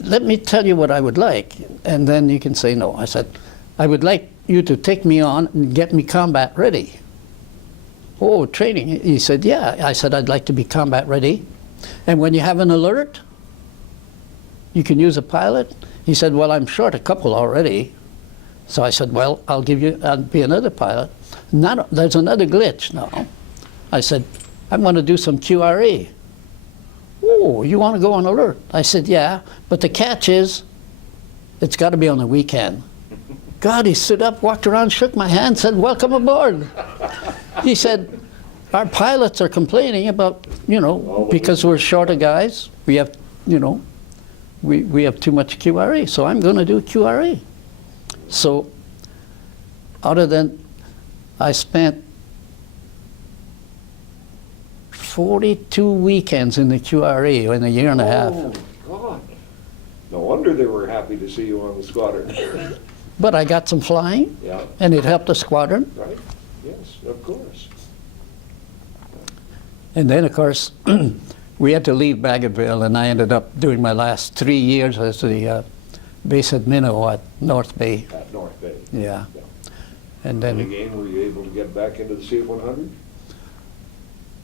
let me tell you what I would like, and then you can say no. I said, I would like you to take me on and get me combat ready. Oh, training. He said, yeah. I said, I'd like to be combat ready. And when you have an alert, you can use a pilot? He said, well, I'm short a couple already. So I said, well, I'll be another pilot. There's another glitch now. I said, I'm going to do some QRA. Oh, you want to go on alert? I said, yeah, but the catch is, it's got to be on the weekend. God, he stood up, walked around, shook my hand, said, welcome aboard. He said, our pilots are complaining about, because we're short of guys, we have, we have too much QRA, so I'm going to do QRA. So, other than, I spent 42 weekends in the QRA in a year and a half. Oh, God. No wonder they were happy to see you on the squadron. But I got some flying, Yeah, and it helped the squadron. right? Yes, of course. And then, of course, we had to leave Bagotville, and I ended up doing my last 3 years as the base admin at North Bay. At North Bay. Yeah. Yeah. And And then, again, were you able to get back into the CF-100?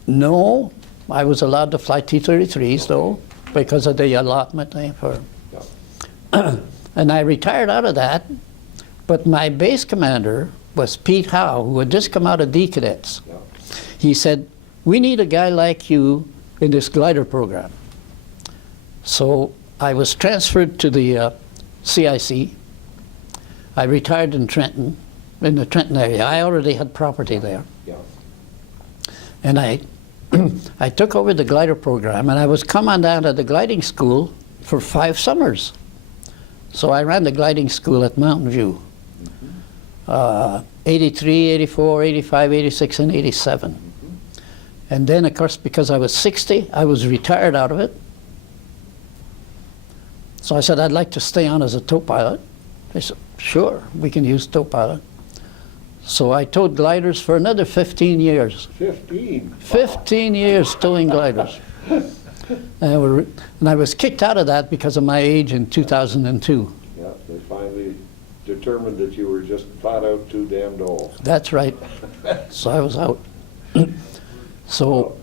no, I was allowed to fly T-33s, though, because of the allotment for. Yeah. And I retired out of that, but my base commander was Pete Howe, who had just come out of D cadets. Yeah. He said, we need a guy like you in this glider program. So I was transferred to the CIC. I retired in Trenton, in the Trenton area. I already had property there. Yeah. And I took over the glider program, and I was commandant of the gliding school for 5 summers. So I ran the gliding school at Mountain View, 83, 84, 85, 86, and 87. And then, of course, because I was 60, I was retired out of it. So I said, I'd like to stay on as a tow pilot. They said, sure, we can use tow pilot. So I towed gliders for another 15 years. 15? 15 years towing gliders. And I was kicked out of that because of my age in 2002. Yeah, they finally determined that you were just flat out too damned old. That's right. So I was out. So,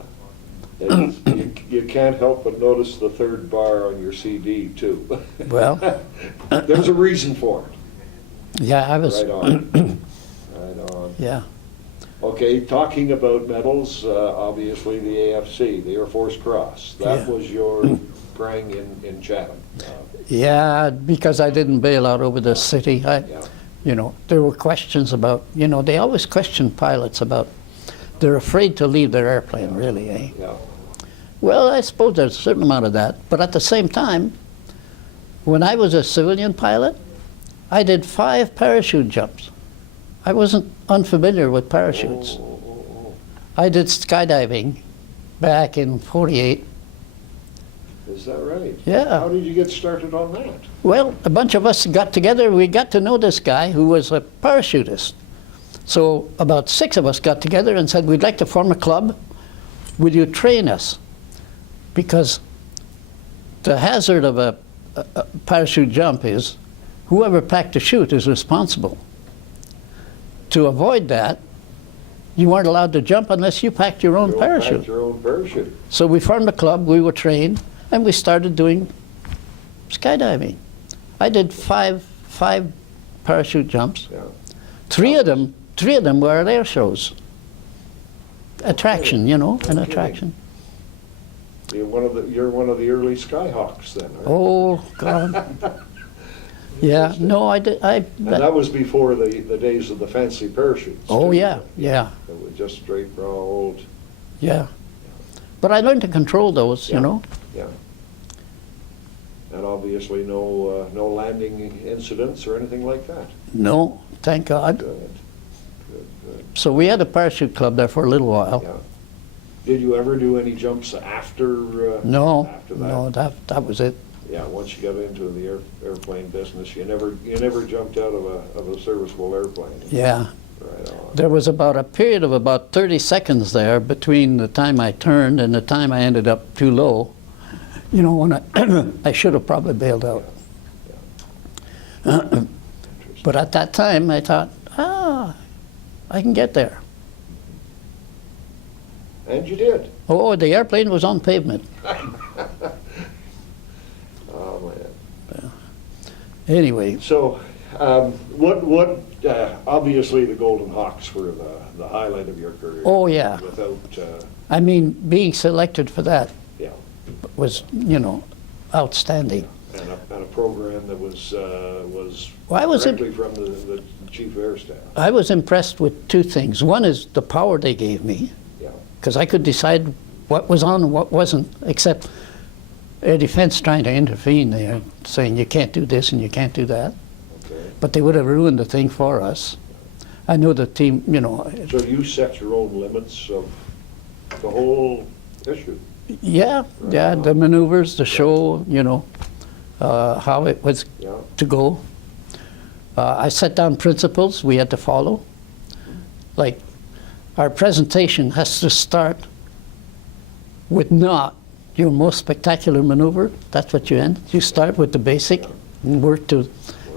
And you can't help but notice the third bar on your CD, too. well, There's a reason for it. yeah, I was, Right on. Right on. yeah. Okay, talking about medals, obviously the AFC, the Air Force Cross. That Yeah. was your prang in Chatham. Yeah, because I didn't bail out over the city. Yeah. There were questions about, they always question pilots about, they're afraid to leave their airplane, really, eh? Yeah. Well, I suppose there's a certain amount of that. But at the same time, when I was a civilian pilot, I did 5 parachute jumps. I wasn't unfamiliar with parachutes. Oh. I did skydiving back in '48. Is that right? Yeah. How did you get started on that? Well, a bunch of us got together. We got to know this guy who was a parachutist. So about 6 of us got together and said, we'd like to form a club. Will you train us? Because the hazard of a parachute jump is whoever packed the chute is responsible. To avoid that, you weren't allowed to jump unless you packed your own parachute. Your own parachute. So we formed a club, we were trained, and we started doing skydiving. I did five parachute jumps. Yeah. Three of them were at air shows. Attraction, an kidding. attraction. You're one of the early Skyhawks then, right? Oh, God. Yeah, no, I did. And that was before the days of the fancy parachutes. Oh, too. yeah, yeah, It was just straight rolled. yeah. But I learned to control those, Yeah. Yeah. And obviously no landing incidents or anything like that. No, thank God. Good. Good. So we had a parachute club there for a little while. Yeah. Did you ever do any jumps after? No, After that? no, that was it. Yeah. Once you got into the airplane business, you never jumped out of a serviceable airplane. Yeah. Right on. There was about a period of about 30 seconds there between the time I turned and the time I ended up too low. When I should have probably bailed out. But at that time, I thought, I can get there. And you did. Oh, the airplane was on pavement. Oh man. Anyway, So, obviously the Golden Hawks were the highlight of your career. oh yeah, Without, I mean, being selected for that yeah, was, you know, outstanding. and a program that was Well, I was directly from the Chief Air Staff. I was impressed with two things. One is the power they gave me, Yeah, because I could decide what was on and what wasn't, except Air Defense trying to intervene there, saying you can't do this and you can't do that. okay. But they would have ruined the thing for us. I know the team, you know, So you set your own limits of the whole issue. yeah, the maneuvers, the show, you know, how it was Yeah, to go. I set down principles we had to follow. Like, our presentation has to start with not your most spectacular maneuver. That's what you end. You start with the basic and work to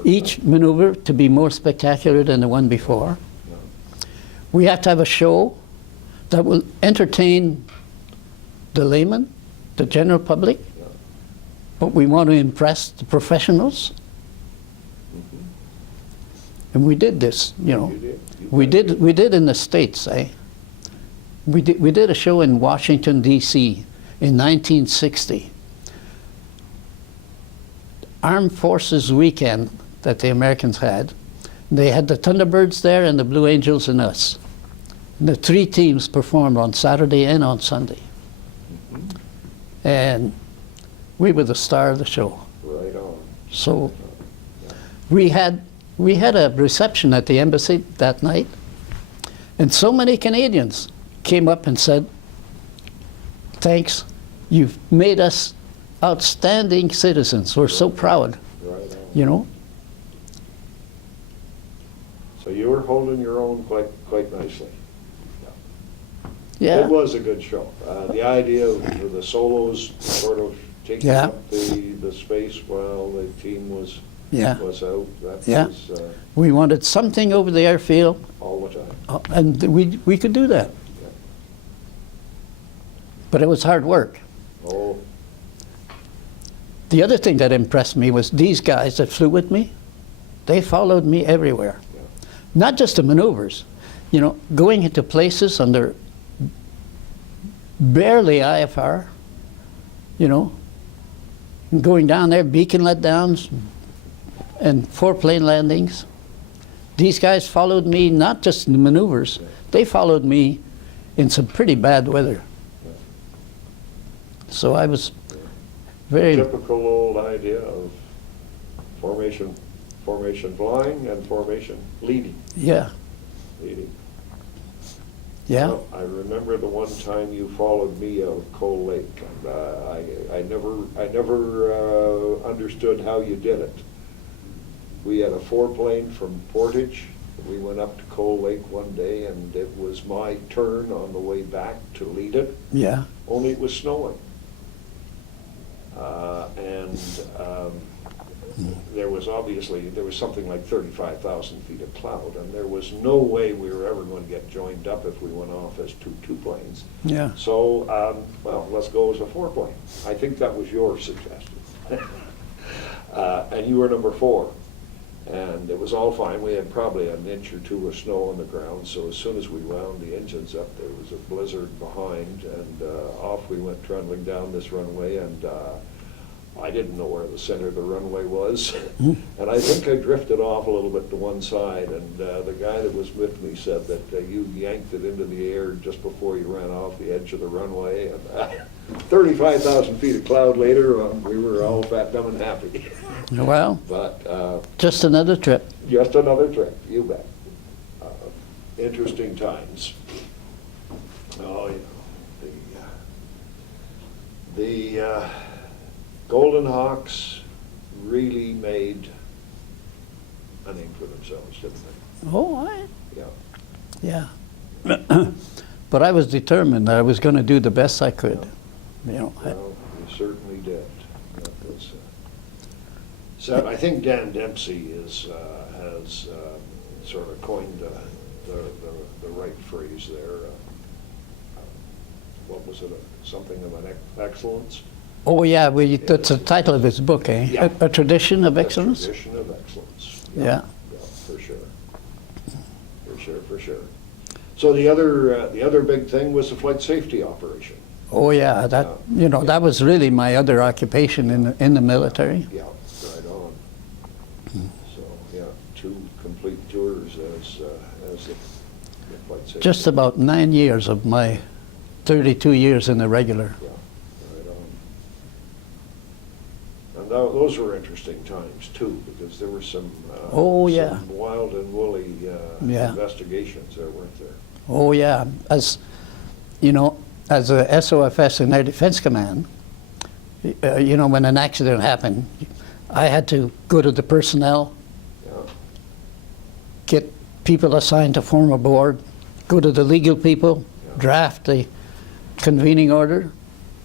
each maneuver to be more spectacular than the one before. We have to have a show that will entertain the layman, the general public, but we want to impress the professionals. And we did this, you know. you did. You We did in the States, eh? We did a show in Washington, D.C. in 1960. Armed Forces Weekend that the Americans had. They had the Thunderbirds there and the Blue Angels and us. And the three teams performed on Saturday and on Sunday. And we were the star of the show. Right on. So we had a reception at the embassy that night, and so many Canadians came up and said, "Thanks, you've made us outstanding citizens. We're so proud," Right on. you know. So you were holding your own quite nicely. Yeah, It was a good show. The idea of the solos sort of taking Yeah. up the space while the team was yeah. out, that Yeah. was We wanted something over the airfield, all the time. and we could do that. Yeah. But it was hard work. Oh, The other thing that impressed me was these guys that flew with me, they followed me everywhere. Yeah. Not just the maneuvers, you know, going into places under barely IFR, you know, and going down there, beacon letdowns and 4-plane landings. These guys followed me not just in the maneuvers, they followed me in some pretty bad weather. So I was very, typical old idea of formation flying and formation leading. yeah, yeah. Well, I remember the one time you followed me out of Coal Lake, and I never understood how you did it. We had a 4-plane from Portage. We went up to Coal Lake one day, and it was my turn on the way back to lead it, Yeah, only it was snowing. There was something like 35,000 feet of cloud, and there was no way we were ever going to get joined up if we went off as two planes. yeah. So, well, let's go as a 4-plane. I think that was your suggestion. And you were number 4. And it was all fine. We had probably an inch or 2 of snow on the ground, so as soon as we wound the engines up, there was a blizzard behind, and off we went trundling down this runway, and I didn't know where the center of the runway was. And I think I drifted off a little bit to one side, and the guy that was with me said that you yanked it into the air just before you ran off the edge of the runway, and 35,000 feet of cloud later, we were all fat, dumb, and happy. Well, But just another trip. just another trip, you bet. Interesting times. Oh, you know, the Golden Hawks really made a name for themselves, didn't they? Oh, Yeah. yeah. But I was determined that I was going to do the best I could. You know, Well, you certainly did. That was, so I think Dan Dempsey has sort of coined the right phrase there. What was it? Something of an excellence? oh yeah, that's the title of his book, eh? Yeah. A tradition of excellence. A tradition of Yeah. For sure. For sure. So the other big thing was the flight safety operation. Oh yeah, that you know that was really my other occupation in the military. Yeah, right on. So, yeah, 2 complete tours as the flight safety. Just about 9 years of my 32 years in the regular. Yeah, right on. And those were interesting times too, because there were some some wild and woolly investigations there, weren't there? Oh yeah, as you know, as a SOFS in Air Defense Command, you know, when an accident happened, I had to go to the personnel, get people assigned to form a board, go to the legal people, draft the convening order,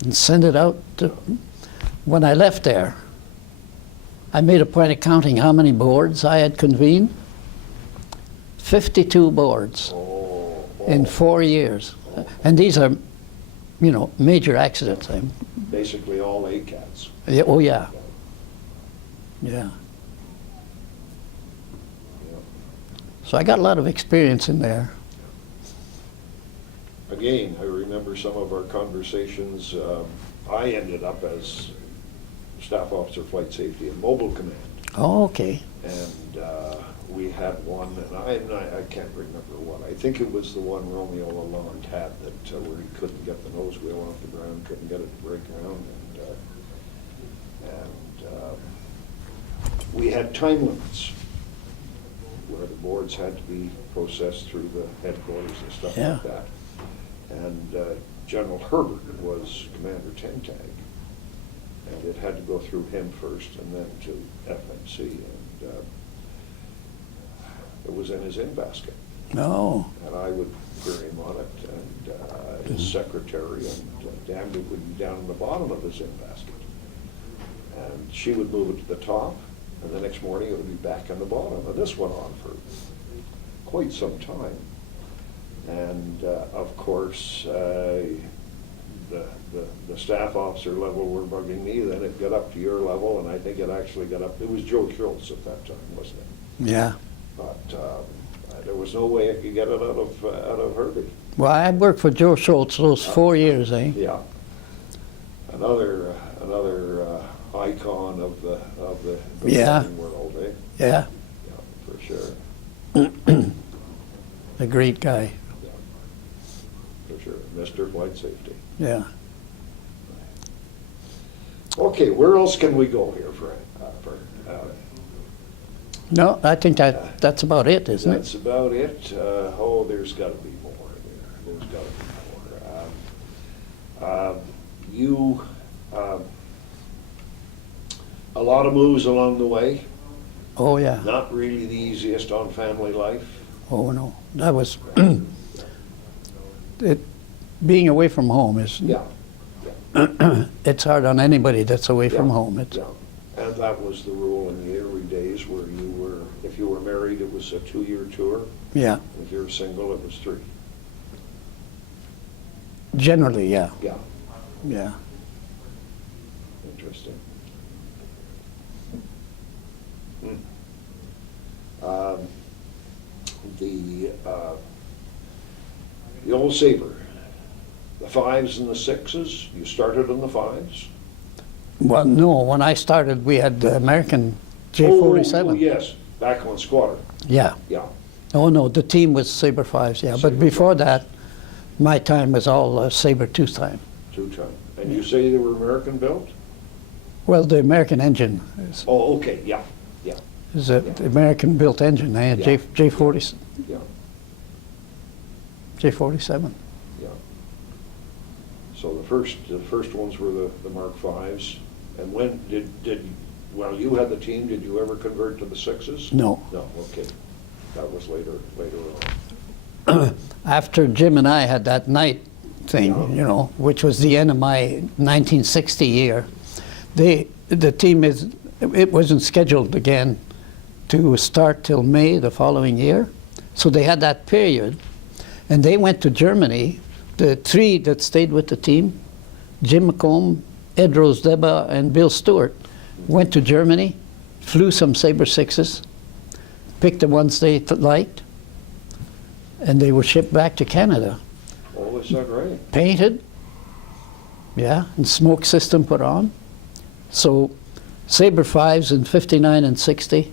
and send it out. When I left there, I made a point of counting how many boards I had convened. 52 boards in 4 years. And these are, you know, major accidents. Basically all ACATs. Yeah, oh yeah. Yeah. So I got a lot of experience in there. Again, I remember some of our conversations. I ended up as Staff Officer Flight Safety and Mobile Command. Oh, okay. And we had one, and I can't remember what. I think it was the one Romeo Lalonde had that where he couldn't get the nose wheel off the ground, couldn't get it to break ground, and we had time limits where the boards had to be processed through the headquarters and stuff like that. And General Herbert was Commander Tentag, and it had to go through him first and then to FMC, and it was in his in basket. No. And I would query him on it, and his secretary, and damned it would be down in the bottom of his in basket. And she would move it to the top, and the next morning it would be back on the bottom. And this went on for quite some time. And of course, the staff officer level were bugging me. Then it got up to your level, and I think it actually got up. It was Joe Schultz at that time, wasn't it? Yeah. But there was no way I could get it out of Herbie. Well, I worked for Joe Schultz those 4 years, eh? Yeah. Another icon of the flying world, eh? Yeah. Yeah, for sure. A great guy. For sure. Mr. Flight Safety. Yeah. Okay, where else can we go here, Frank? No, I think that's about it, isn't it? That's about it. There's got to be more there. There's got to be more. A lot of moves along the way. Oh, yeah. Not really the easiest on family life. Oh, no. That was... being away from home is... Yeah. It's hard on anybody that's away from home. Yeah. And that was the rule in the early days where if you were married, it was a 2-year tour. Yeah. If you were single, it was 3. Generally, yeah. Yeah. Yeah. Interesting. The old Sabre, the 5s and the 6s, you started on the 5s? Well, no. When I started, we had the American J-47. Oh, yes, back on squadron. Yeah. Yeah. Oh, no. The team was Sabre 5s, yeah. But before that, my time was all Sabre 2 time. 2-time. And you say they were American built? Well, the American engine Oh, okay, yeah. is the American built engine. They had J-40, Yeah. J-47. Yeah. So the first ones were the Mark 5s. And when while you had the team, did you ever convert to the 6s? No. No, okay. That was later on. After Jim and I had that night thing, you know, which was the end of my 1960 year, the team it wasn't scheduled again to start till May the following year. So they had that period, and they went to Germany. The 3 that stayed with the team, Jim McComb, Ed Rosdeba, and Bill Stewart, went to Germany, flew some Sabre 6s, picked the ones they liked, and they were shipped back to Canada. Oh, is that right? Painted, yeah, and smoke system put on. So Sabre 5s in 59 and 60,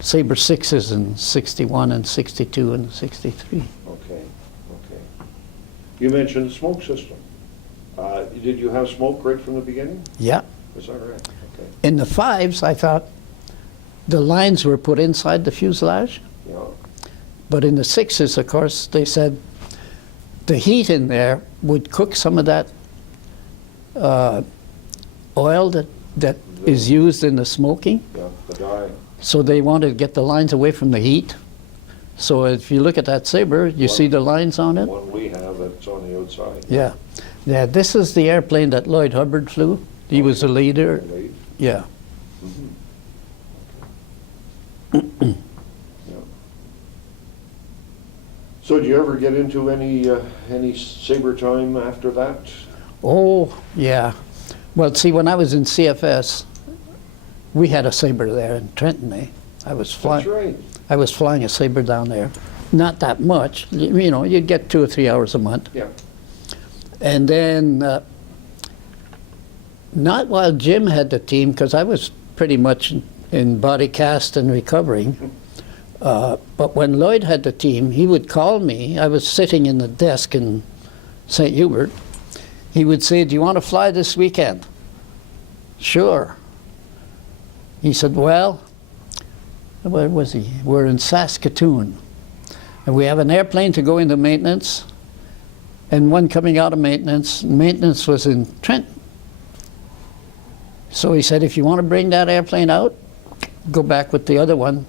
Sabre 6s in 61 and 62 and 63. Okay, okay. You mentioned the smoke system. Did you have smoke right from the beginning? Yeah. Is that right? Okay. In the 5s, I thought the lines were put inside the fuselage, Yeah. but in the 6s, of course, they said the heat in there would cook some of that oil that is used in the smoking. Yeah, the dye. So they wanted to get the lines away from the heat. So if you look at that Sabre, you see the lines on The it? one we have that's on the outside. Yeah. Yeah, this is the airplane that Lloyd Hubbard flew. He was the leader. Late. Yeah. Yeah. So did you ever get into any Sabre time after that? Oh, yeah. Well, see, when I was in CFS, we had a Sabre there in Trenton. I was That's flying. right. I was flying a Sabre down there. Not that much. You know, you'd get 2 or 3 hours a month. Yeah. And then, not while Jim had the team, because I was pretty much in body cast and recovering. But when Lloyd had the team, he would call me. I was sitting in the desk in St. Hubert. He would say, "Do you want to fly this weekend?" "Sure." He said, "Well," where was he? "We're in Saskatoon, and we have an airplane to go into maintenance, and one coming out of maintenance. Maintenance was in Trenton. So he said, if you want to bring that airplane out, go back with the other one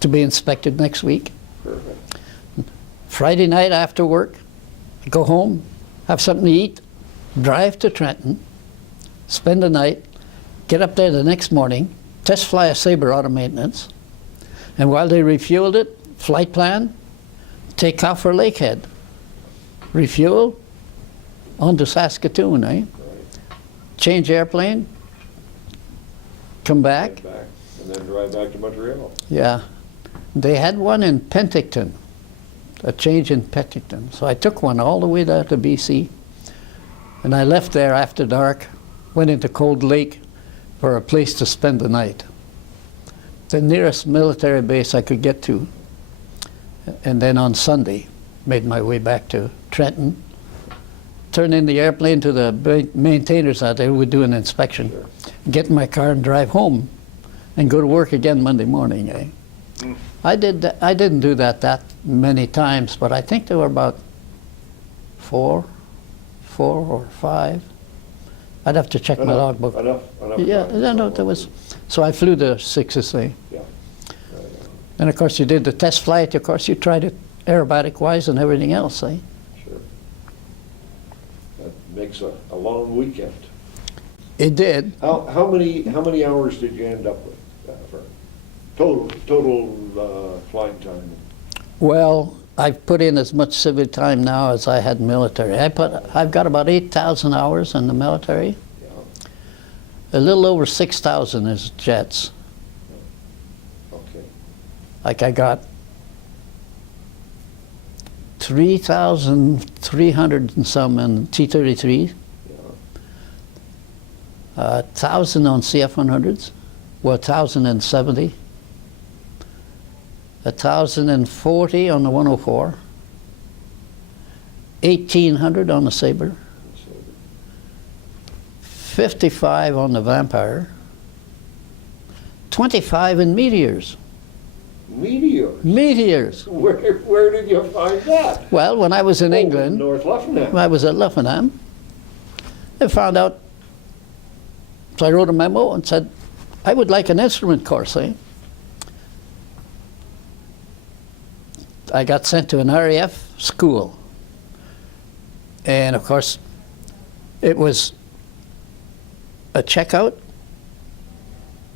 to be inspected next week. Perfect. Friday night after work, go home, have something to eat, drive to Trenton, spend the night, get up there the next morning, test fly a Sabre out of maintenance, and while they refueled it, flight plan, take off for Lakehead, refuel, on to Saskatoon, eh? Right. Change airplane, come back. Back, and then drive back to Montreal. Yeah. They had one in Penticton, a change in Penticton. So I took one all the way down to BC, and I left there after dark, went into Cold Lake for a place to spend the night. The nearest military base I could get to. And then on Sunday, made my way back to Trenton, turned in the airplane to the maintainers out there who would do an inspection, Sure. get in my car and drive home, and go to work again Monday morning. Eh? I didn't do that many times, but I think there were about four or five. I'd have to check my logbook. Enough. Yeah, time. no, there was. So I flew the 6s. Eh? Yeah. And of course, you did the test flight. Of course, you tried it aerobatic-wise and everything else. Eh? Sure. That makes a long weekend. It did. How many hours did you end up with for total flying time? Well, I've put in as much civil time now as I had military. I've got about 8,000 hours in the military. Yeah. A little over 6,000 is jets. Okay. Like I got 3,300 and some in T-33, Yeah. 1,000 on CF-100s, well, 1,070, 1,040 on the 104, 1,800 on the Sabre, 55 on the Vampire, 25 in Meteors. Meteors. Meteors. Where did you find that? Well, when I was in England, North Luffenham. when I was at Luffenham, I found out, so I wrote a memo and said, I would like an instrument course, eh? I got sent to an RAF school. And of course, it was a checkout.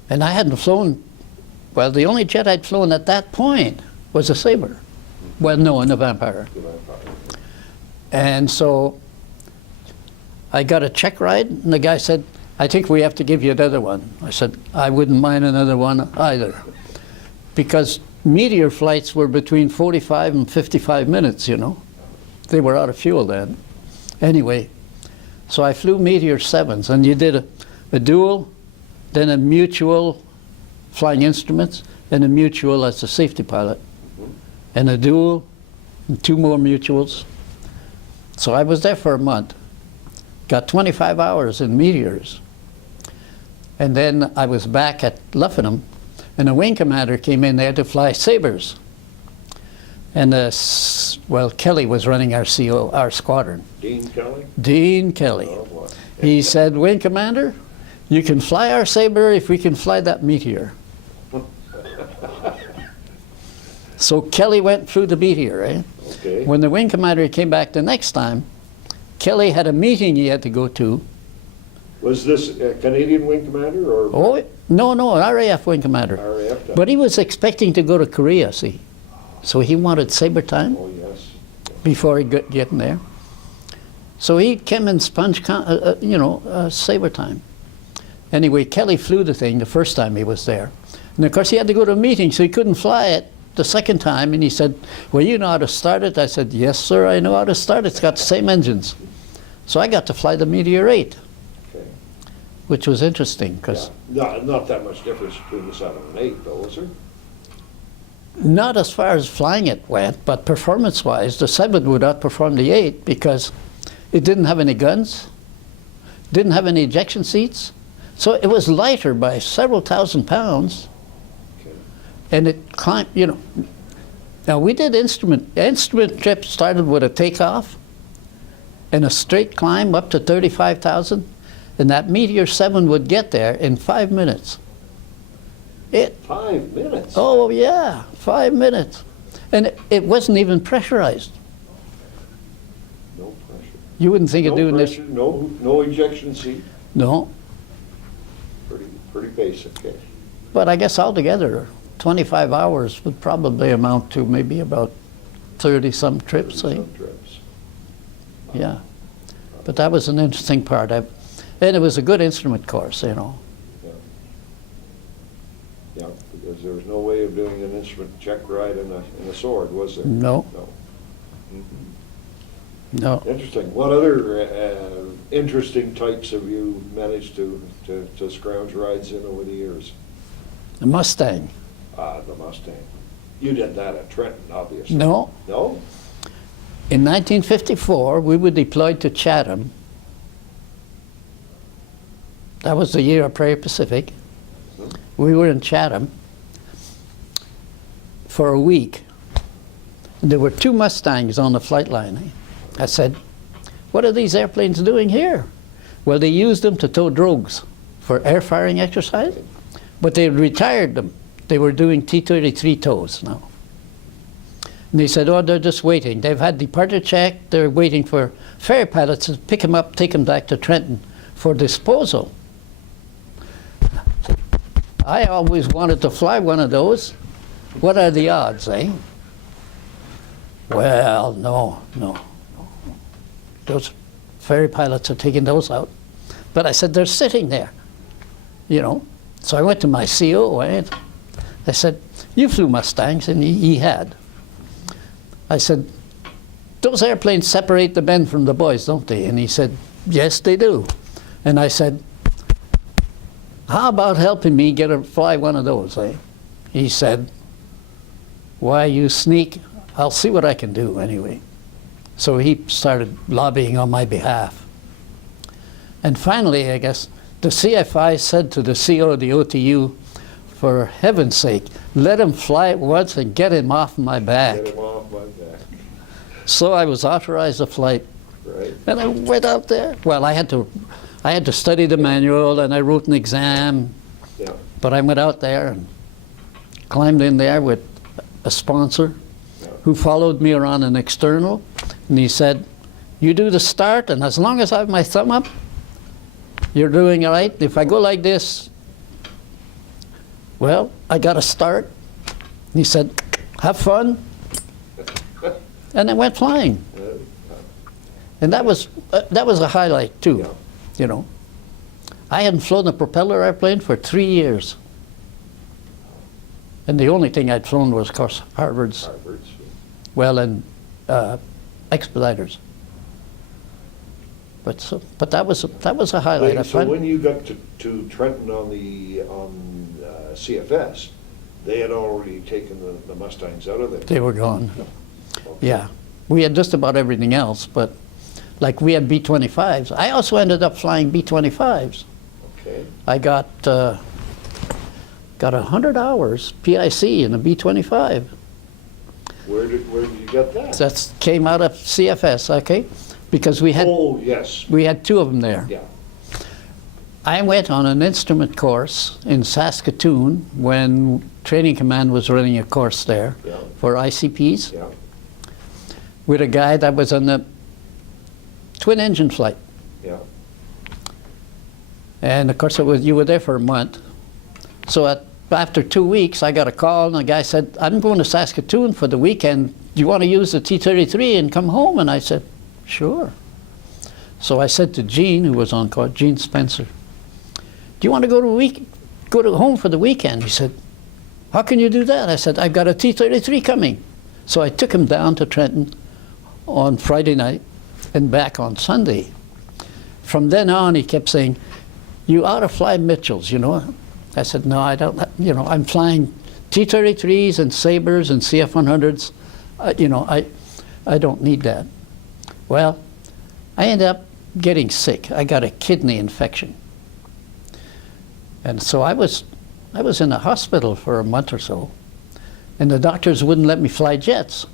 And I hadn't flown, well, the only jet I'd flown at that point was a Sabre. Well, no, in the Vampire. The Vampire. And so I got a check ride, and the guy said, I think we have to give you another one. I said, I wouldn't mind another one either. Because Meteor flights were between 45 and 55 minutes, you know. They were out of fuel then. Anyway, so I flew Meteor 7s, and you did a dual, then a mutual flying instruments, and a mutual as a safety pilot, and a dual, and 2 more mutuals. So I was there for a month. Got 25 hours in Meteors. And then I was back at Luffenham, and a wing commander came in there to fly Sabres. And well, Kelly was running our CO, our squadron. Dean Kelly? Dean Kelly. Oh, boy. He said, "Wing commander, you can fly our Sabre if we can fly that Meteor." So Kelly went through the Meteor, eh? Okay. When the wing commander came back the next time, Kelly had a meeting he had to go to. Was this a Canadian wing commander or Oh, no, an RAF wing commander. RAF? But he was expecting to go to Korea, see. So he wanted Sabre time Oh, yes. before he got getting there. So he came in Sabre time. Anyway, Kelly flew the thing the first time he was there. And of course he had to go to a meeting, so he couldn't fly it the second time. And he said, "Well, you know how to start it?" I said, "Yes, sir, I know how to start it. It's got the same engines." So I got to fly the Meteor 8, Okay. which was interesting because Yeah. Not that much difference between the 7 and 8, though, is there? not as far as flying it went, but performance-wise, the 7 would outperform the 8 because it didn't have any guns, didn't have any ejection seats, so it was lighter by several thousand pounds, Okay. and it climbed, you know. Now we did instrument trip started with a takeoff and a straight climb up to 35,000, and that Meteor 7 would get there in 5 minutes. 5 minutes? Oh yeah, 5 minutes. And it wasn't even pressurized. No pressure. You wouldn't think of No doing this. pressure, no ejection seat. No, Pretty basic. Okay. but I guess altogether, 25 hours would probably amount to maybe about 30-some trips, eh? Some trips. Yeah. But that was an interesting part. And it was a good instrument course, you know. Yeah, because there was no way of doing an instrument check ride in a sword, was there? No, No. no. Interesting. What other interesting types have you managed to scrounge rides in over the years? The Mustang. The Mustang. You did that at Trenton, obviously. No. No? In 1954, we were deployed to Chatham. That was the year of Prairie Pacific. We were in Chatham for a week. There were 2 Mustangs on the flight line. I said, "What are these airplanes doing here?" Well, they used them to tow drogues for air firing exercise, but they retired them. They were doing T-33 tows now. And they said, "Oh, they're just waiting. They've had departure check. They're waiting for ferry pilots to pick them up, take them back to Trenton for disposal." I always wanted to fly one of those. What are the odds, eh? Well, no. Those ferry pilots are taking those out. But I said, they're sitting there, you know. So I went to my CO, eh? I said, "You flew Mustangs," and he had. I said, "Those airplanes separate the men from the boys, don't they?" And he said, "Yes, they do." And I said, "How about helping me fly one of those, eh?" He said, "Why, you sneak, I'll see what I can do anyway." So he started lobbying on my behalf. And finally, I guess, the CFI said to the CO of the OTU, "For heaven's sake, let him fly it once and get him off my back." Get him off my back. So I was authorized a flight. Right. And I went out there. Well, I had to study the manual, and I wrote an exam. Yeah. But I went out there and climbed in there with a sponsor who followed me around an external, and he said, "You do the start, and as long as I have my thumb up, you're doing all right. If I go like this, well, I got to start." And he said, "Have fun." And I went flying. And that was a highlight too, Yeah. you know. I hadn't flown a propeller airplane for 3 years. And the only thing I'd flown was, of course, Harvard's, Harvard's. well, and Expediters. But that was a highlight. I So find. when you got to Trenton on the CFS, they had already taken the Mustangs out of there. They were gone. Okay. Yeah, we had just about everything else, but like we had B-25s. I also ended up flying B-25s. Okay. I got 100 hours PIC in a B-25. Where did you get that? That came out of CFS, okay? Because we had Oh, yes. two of them there. Yeah. I went on an instrument course in Saskatoon when Training Command was running a course there Yeah. for ICPs Yeah. with a guy that was on the twin engine flight. Yeah. And of course, you were there for a month. So after 2 weeks, I got a call, and the guy said, "I'm going to Saskatoon for the weekend. Do you want to use the T-33 and come home?" And I said, "Sure." So I said to Gene, who was on call, Gene Spencer, "Do you want to go to home for the weekend?" He said, "How can you do that?" I said, "I've got a T-33 coming." So I took him down to Trenton on Friday night and back on Sunday. From then on, he kept saying, "You ought to fly Mitchells, you know." I said, "No, I don't, you know, I'm flying T-33s and Sabres and CF-100s. You know, I don't need that." Well, I ended up getting sick. I got a kidney infection. And so I was in the hospital for a month or so, and the doctors wouldn't let me fly jets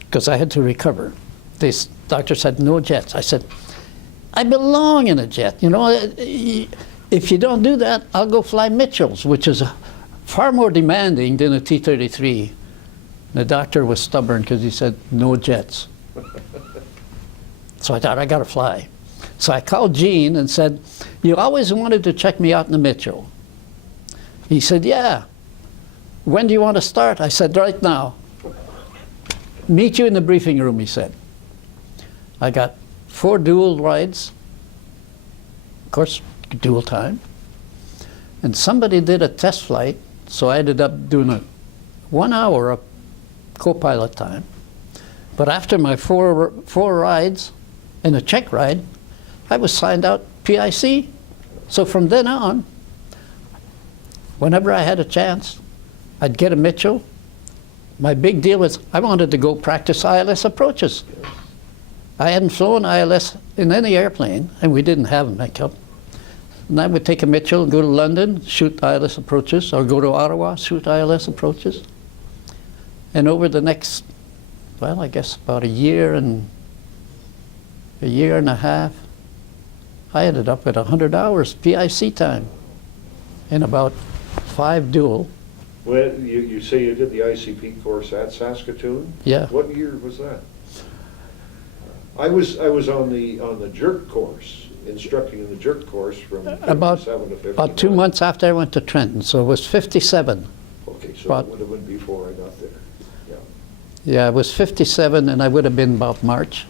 because I had to recover. This doctor said, "No jets." I said, "I belong in a jet. You know, if you don't do that, I'll go fly Mitchells, which is far more demanding than a T-33. The doctor was stubborn because he said, "No jets." So I thought, I got to fly. So I called Gene and said, "You always wanted to check me out in the Mitchell." He said, "Yeah. When do you want to start?" I said, "Right now." "Meet you in the briefing room," he said. I got 4 dual rides, of course, dual time. And somebody did a test flight, so I ended up doing a 1 hour of co-pilot time. But after my four rides and a check ride, I was signed out PIC. So from then on, whenever I had a chance, I'd get a Mitchell. My big deal was I wanted to go practice ILS approaches. I hadn't flown ILS in any airplane, and we didn't have them at Cup. And I would take a Mitchell and go to London, shoot ILS approaches, or go to Ottawa, shoot ILS approaches. And over the next, well, I guess about a year and a half, I ended up at 100 hours PIC time in about 5 dual. Well, you say you did the ICP course at Saskatoon? Yeah. What year was that? I was on the jerk course, instructing in the jerk course from 57 to 50. About 2 months after I went to Trenton, so it was 57. Okay, so about- it would have been before I got there. Yeah. Yeah, it was 57, and I would have been about March.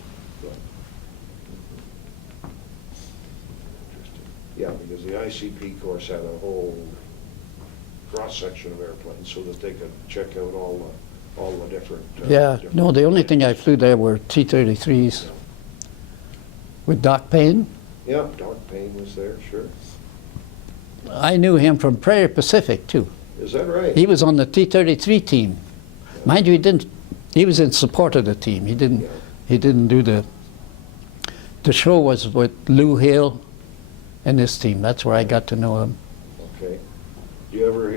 Interesting. Yeah, because the ICP course had a whole cross-section of airplanes so that they could check out all the different... Yeah, different no, the only thing I flew there were T-33s with Doc Payne. Yeah, Doc Payne was there, sure. I knew him from Prairie Pacific, too. Is that right? He was on the T-33 team. Mind you, he was in support of the team. He didn't do the show was with Lou Hale and his team. That's where I got to know him. Okay. Have you ever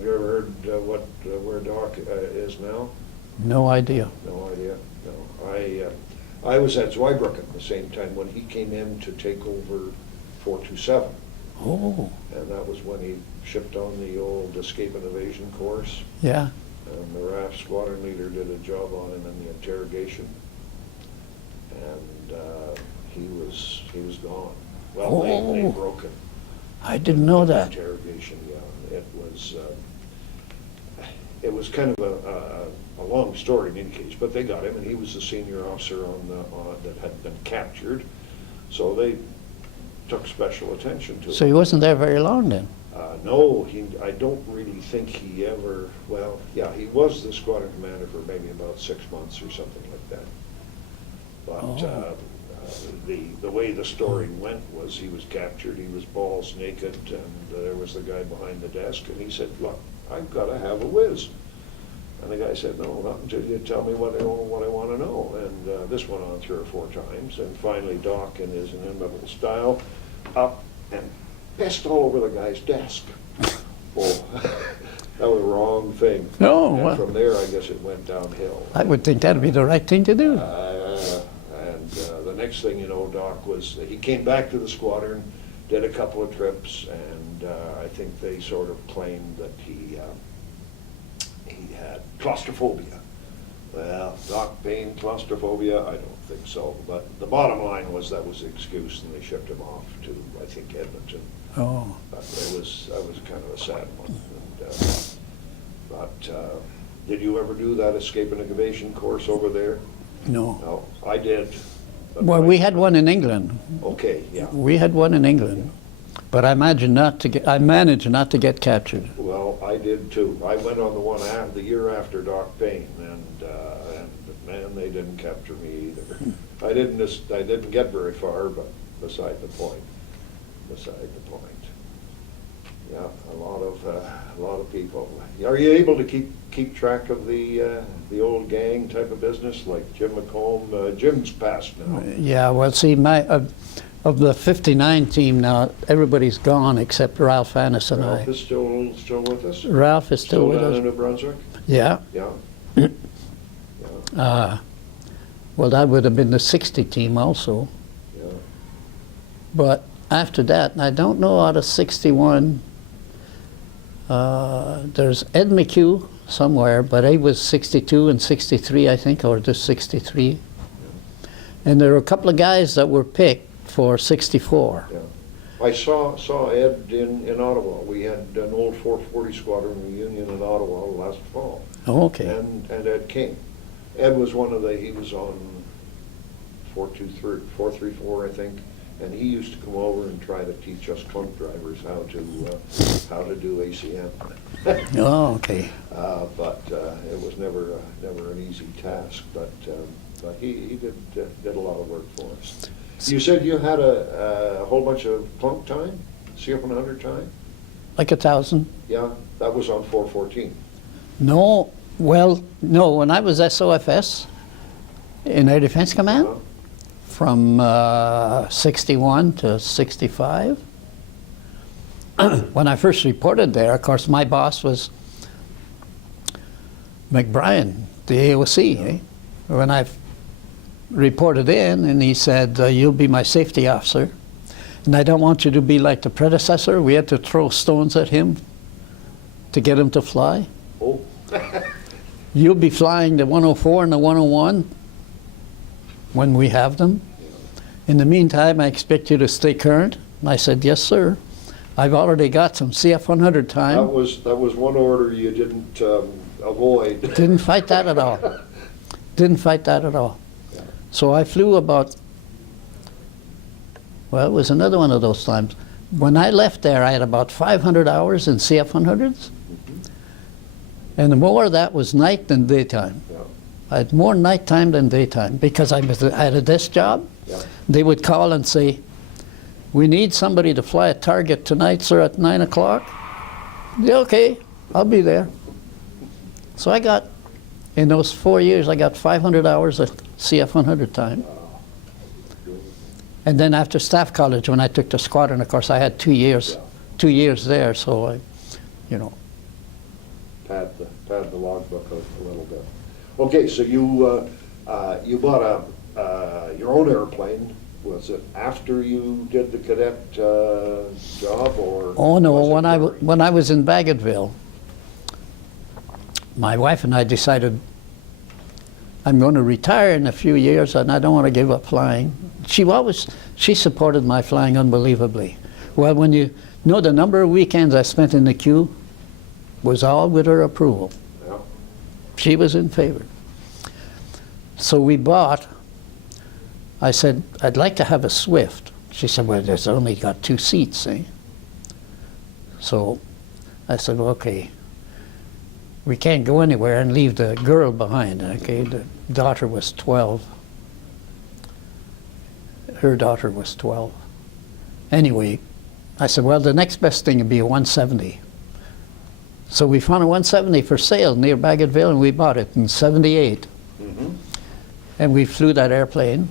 heard where Doc is now? No idea. No idea. No. I was at Zweibrücken at the same time when he came in to take over 427. Oh, And that was when he shipped on the old escape and evasion course. yeah. And the RAF squadron leader did a job on him in the interrogation. And he was gone. Well, they broke him. I didn't know that. Interrogation, yeah. It was kind of a long story in any case, but they got him, and he was the senior officer that had been captured. So they took special attention to So him. he wasn't there very long then. No, I don't really think he ever, well, yeah, he was the squadron commander for maybe about 6 months or something like that. But Oh. the way the story went was he was captured, he was balls naked, and there was the guy behind the desk, and he said, "Look, I've got to have a whiz." And the guy said, "No, not until you tell me what I want to know." And this went on 3 or 4 times, and finally Doc, in his inimitable style, up and pissed all over the guy's desk. Oh, that was the wrong thing. No, And well- from there, I guess it went downhill. I would think that'd be the right thing to do. And the next thing you know, Doc he came back to the squadron, did a couple of trips, and I think they sort of claimed that he had claustrophobia. Well, Doc Payne, claustrophobia, I don't think so. But the bottom line was that was the excuse, and they shipped him off to, I think, Edmonton. Oh, But that was kind of a sad one. And, did you ever do that escape and evasion course over there? no. No, I did. But Well, we had one in England. Okay, yeah. We had one in England. But I managed not to get captured. Well, I did too. I went on the one the year after Doc Payne, and man, they didn't capture me either. I didn't get very far, but beside the point. Yeah, a lot of people. Are you able to keep track of the old gang type of business, like Jim McComb? Jim's passed now. Yeah, well, see, of the 59 team now, everybody's gone except Ralph Annis and Ralph I. is still with us? Ralph is still with down in us. New Brunswick? Yeah. Yeah. Well, that would have been the 60 team also. Yeah. But after that, and I don't know out of 61, there's Ed McHugh somewhere, but he was 62 and 63, I think, or just 63. And there were a couple of guys that were picked for 64. Yeah. I saw Ed in Ottawa. We had an old 440 squadron reunion in Ottawa last fall. Oh, okay. And Ed King. Ed was he was on 434, I think, and he used to come over and try to teach us clunk drivers how to do ACM. Oh, okay. But it was never an easy task. But he did a lot of work for us. You said you had a whole bunch of clunk time, CF100 time? Like 1,000? Yeah, that was on 414. No, well, no, when I was SOFS in Air Defense Command, Uh-huh. from 61 to 65. When I first reported there, of course, my boss was McBrien, the AOC. Eh? When I reported in, and he said, "You'll be my safety officer, and I don't want you to be like the predecessor. We had to throw stones at him to get him to fly. Oh, You'll be flying the 104 and the 101 when we have them. In the meantime, I expect you to stay current." And I said, "Yes, sir. I've already got some CF100 time." that was one order you didn't avoid. Didn't fight that at all. Didn't fight that at all. Yeah. So I flew about, well, it was another one of those times. When I left there, I had about 500 hours in CF100s. And the more of that was night than daytime. Yeah. I had more nighttime than daytime because I had a desk job. Yeah. They would call and say, "We need somebody to fly a target tonight, sir, at 9 o'clock. Yeah, okay, I'll be there. So I got, in those 4 years, I got 500 hours of CF100 time. And then after staff college, when I took the squadron, of course, I had 2 years, Yeah. 2 years there, so I, you know. Pad the logbook a little bit. Okay, so you bought your own airplane. Was it after you did the cadet job, or? Oh no, was it during? when I was in Bagotville, my wife and I decided I'm going to retire in a few years and I don't want to give up flying. She supported my flying unbelievably. Well, when you know the number of weekends I spent in the queue was all with her approval. Yeah. She was in favor. So we bought, I said, "I'd like to have a Swift." She said, "Well, there's only got 2 seats, eh?" So I said, well, okay, we can't go anywhere and leave the girl behind, okay? The daughter was 12. Her daughter was 12. Anyway, I said, well, the next best thing would be a 170. So we found a 170 for sale near Bagotville, and we bought it in '78. Mhm. And we flew that airplane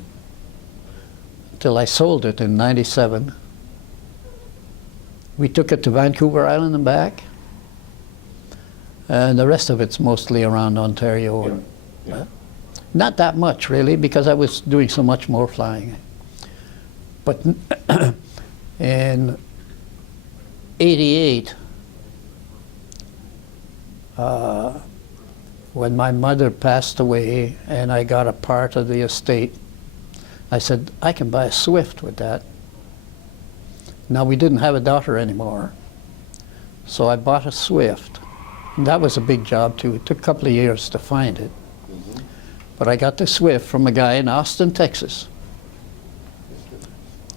till I sold it in '97. We took it to Vancouver Island and back. And the rest of it's mostly around Ontario. Yeah. Not that much, really, because I was doing so much more flying. But in '88, when my mother passed away and I got a part of the estate, I said, I can buy a Swift with that. Now, we didn't have a daughter anymore, so I bought a Swift. And that was a big job, too. It took a couple of years to find it. Mhm. But I got the Swift from a guy in Austin, Texas.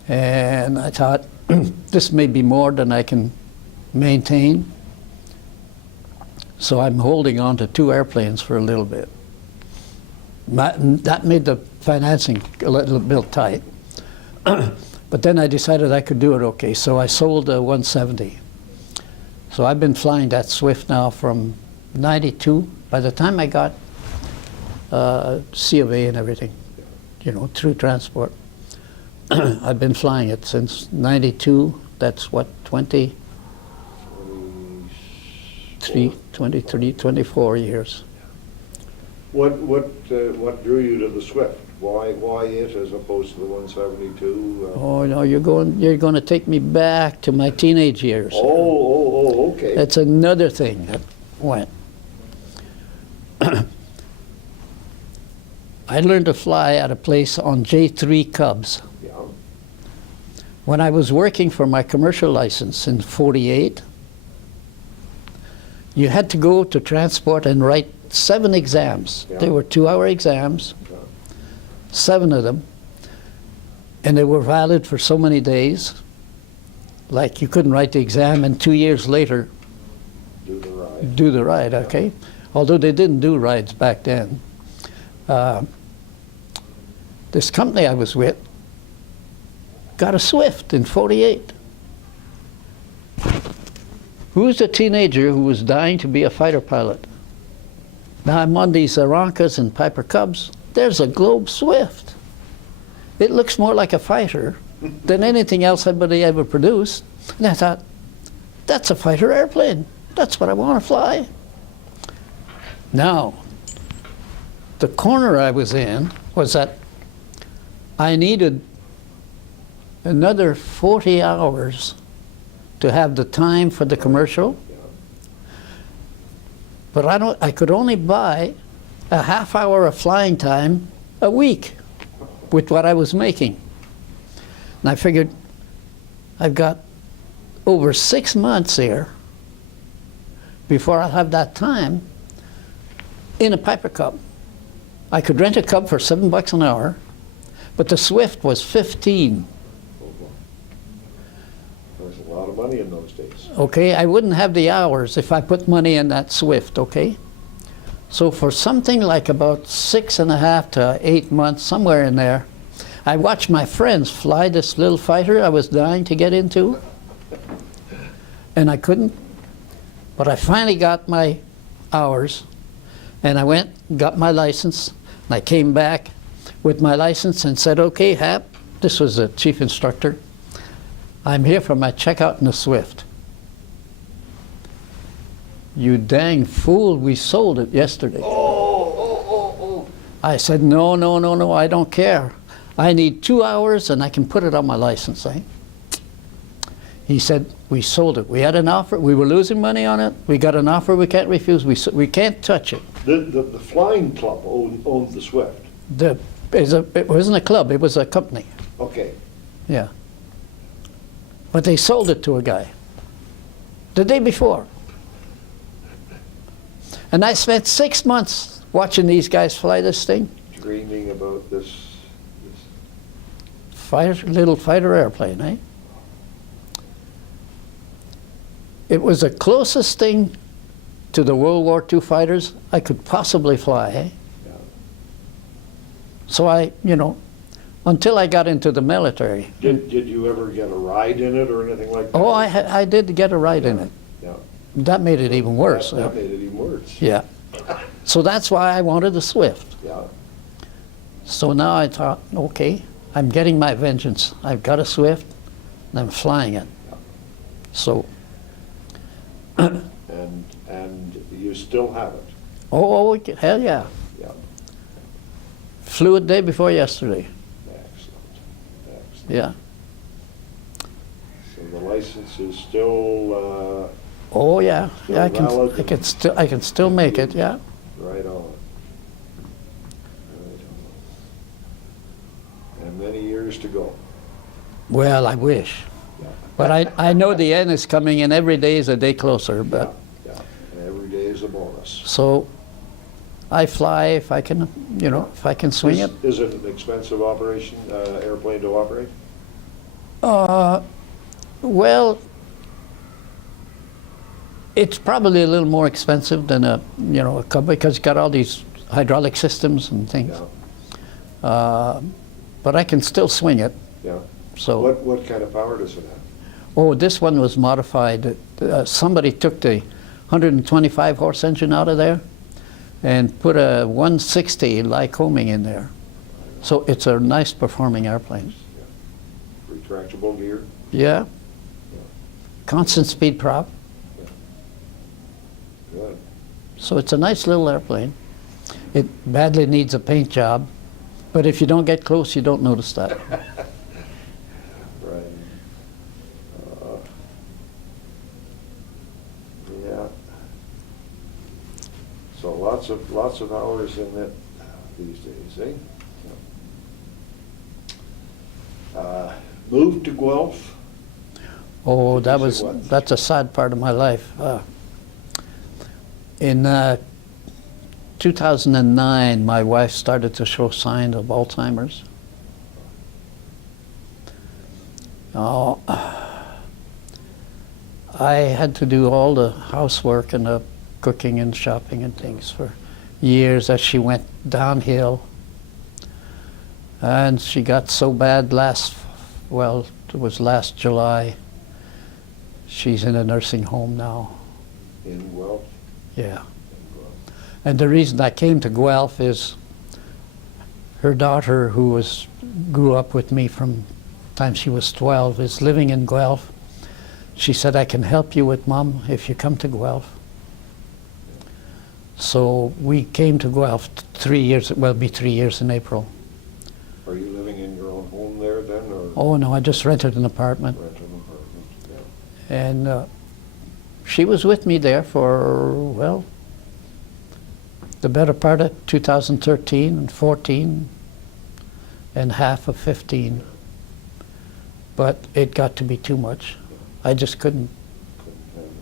And I thought, this may be more than I can maintain. So I'm holding on to 2 airplanes for a little bit. That made the financing a little bit tight. But then I decided I could do it okay, so I sold the 170. So I've been flying that Swift now from '92. By the time I got C of A and everything, you know, through transport, I've been flying it since '92. That's what, 24 years. What drew you to the Swift? Why it as opposed to the 172? Oh no, you're going to take me back to my teenage years. Okay. That's another thing that went. I learned to fly at a place on J3 Cubs. Yeah. When I was working for my commercial license in '48, you had to go to transport and write 7 exams. Yeah. They were 2-hour exams, 7 of them, and they were valid for so many days. Like you couldn't write the exam and 2 years later Do the ride. do the ride, okay? Although they didn't do rides back then. This company I was with got a Swift in '48. Who's a teenager who was dying to be a fighter pilot? Now I'm on these Arankas and Piper Cubs. There's a Globe Swift. It looks more like a fighter than anything else anybody ever produced. And I thought, that's a fighter airplane. That's what I want to fly. Now, the corner I was in was that I needed another 40 hours to have the time for the commercial. But I could only buy a half hour of flying time a week with what I was making. And I figured I've got over 6 months here before I'll have that time in a Piper Cub. I could rent a Cub for $7 an hour, but the Swift was 15. There's a lot of money in those days. Okay, I wouldn't have the hours if I put money in that Swift, okay? So for something like about 6.5 to 8 months, somewhere in there, I watched my friends fly this little fighter I was dying to get into, and I couldn't. But I finally got my hours, and I went, got my license, and I came back with my license and said, okay, Hap, this was the chief instructor, I'm here for my checkout in the Swift. You dang fool, we sold it yesterday. I said, no, I don't care. I need 2 hours and I can put it on my license, eh? He said, we sold it. We had an offer, we were losing money on it. We got an offer we can't refuse, we can't touch it. The flying club owned the Swift. It wasn't a club, it was a company, Okay. yeah. But they sold it to a guy the day before. And I spent 6 months watching these guys fly this thing. Dreaming about this. Little fighter airplane, eh? It was the closest thing to the World War II fighters I could possibly fly. Eh? Yeah. So I, you know, until I got into the military. Did you ever get a ride in it or anything like that? Oh, I did get a ride in it. Yeah. That made it even worse. That made it even worse. Yeah. So that's why I wanted a Swift. Yeah. So now I thought, okay, I'm getting my vengeance. I've got a Swift, and I'm flying it. So, And you still have it. oh, hell yeah. Yeah. Flew it day before yesterday. Excellent. Excellent. Yeah. So the license is still Oh yeah. Still Yeah, valid? I can still make it. Yeah. right on. Right on. And many years to go. Well, I wish, Yeah. but I know the end is coming, and every day is a day closer. But Yeah. And every day is a bonus. so, I fly if I can, you know, if I can swing it. Is it an expensive operation, airplane to operate? Well, it's probably a little more expensive than a, you know, a Cub because it's got all these hydraulic systems and things. Yeah. But I can still swing it. Yeah. So, What kind of power does it have? oh, this one was modified. Somebody took the 125 horse engine out of there and put a 160 Lycoming in there. So it's a nice performing airplane. Retractable gear? Yeah. Constant speed prop. Good. So it's a nice little airplane. It badly needs a paint job, but if you don't get close, you don't notice that. Right. Yeah. So lots of hours in it these days, eh? Moved to Guelph? Oh, Did you say what? that's a sad part of my life. In 2009, my wife started to show signs of Alzheimer's. Oh, I had to do all the housework and the cooking and shopping and things for years as she went downhill. And she got so bad it was last July. She's in a nursing home now. In Guelph? Yeah. In Guelph. And the reason I came to Guelph is her daughter, who grew up with me from the time she was 12, is living in Guelph. She said, I can help you with Mom if you come to Guelph. So we came to Guelph 3 years, well, it'll be 3 years in April. Are you living in your own home there then, or Oh no, I just rented an apartment. rent an apartment? Yeah. And she was with me there for, well, the better part of 2013 and 14 and half of 15. But it got to be too much. I just couldn't. Couldn't handle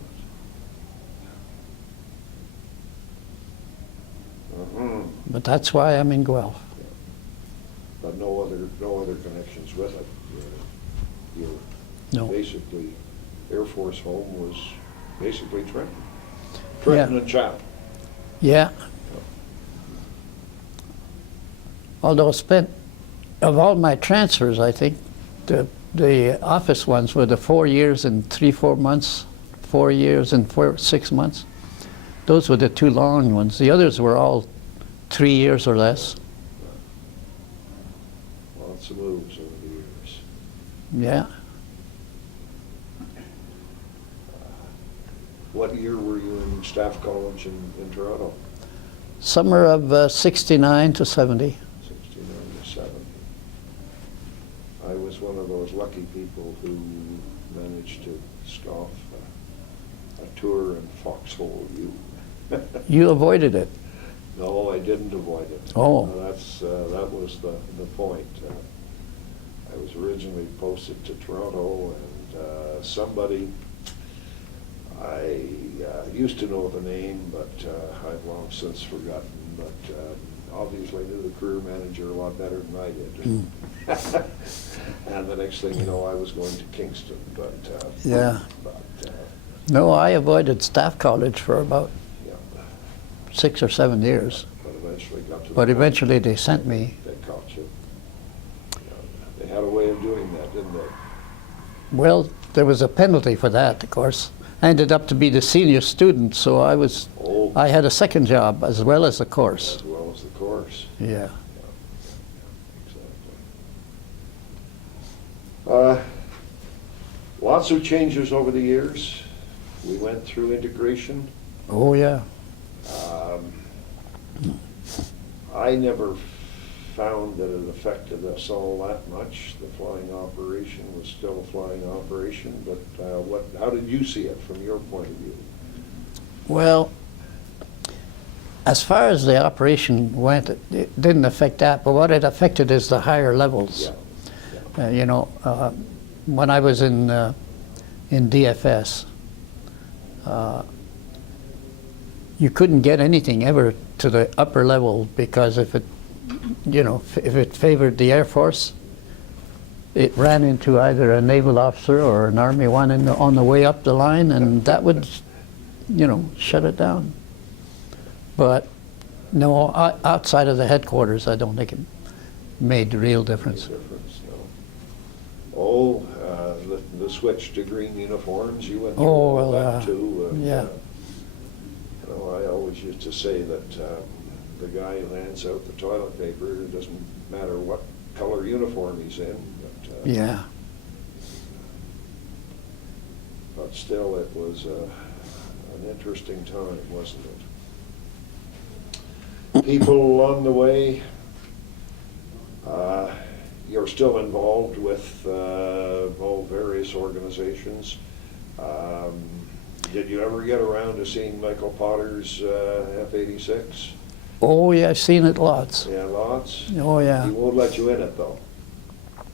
it. But that's why I'm in Guelph. But no other connections with it. Your No. basically Air Force home was basically Trenton. Trenton and Chatham. Yeah. Although of all my transfers, I think the office ones were the 4 years and 4 months, 4 years and 6 months. Those were the two long ones. The others were all 3 years or less. Lots of moves over the years. Yeah. What year were you in staff college in Toronto? Summer of 69 to 70. 69 to 70. I was one of those lucky people who managed to scoff a tour in Foxhole U. You avoided it. No, I didn't avoid it. Oh. That was the point. I was originally posted to Toronto, and somebody, I used to know the name, but I've long since forgotten, but obviously knew the career manager a lot better than I did. And the next thing you know, I was going to Kingston, but Yeah. No, I avoided staff college for about Yeah. 6 or 7 years. But eventually got to the But point eventually they sent me. They caught you. Yeah. They had a way of doing that, didn't they? Well, there was a penalty for that, of course. I ended up to be the senior student, so Oh, I had a second job as well as the course. as well as the course. Yeah. Exactly. Lots of changes over the years. We went through integration. Oh, yeah. I never found that it affected us all that much. The flying operation was still a flying operation, but how did you see it from your point of view? Well, as far as the operation went, it didn't affect that, but what it affected is the higher levels. Yeah. You know, when I was in DFS, you couldn't get anything ever to the upper level because if it favored the Air Force, it ran into either a naval officer or an Army one on the way up the line, and that would, shut it down. But no, outside of the headquarters, I don't think it made a real difference. Oh, the switch to green uniforms, you went through Oh, all well, that too. yeah. I always used to say that the guy who hands out the toilet paper, it doesn't matter what color uniform he's in, but, Yeah. but still it was an interesting time, wasn't it? People along the way, you're still involved with various organizations. Did you ever get around to seeing Michael Potter's F-86? Oh, yeah, I've seen it lots. Yeah, lots? Oh, yeah. He won't let you in it, though,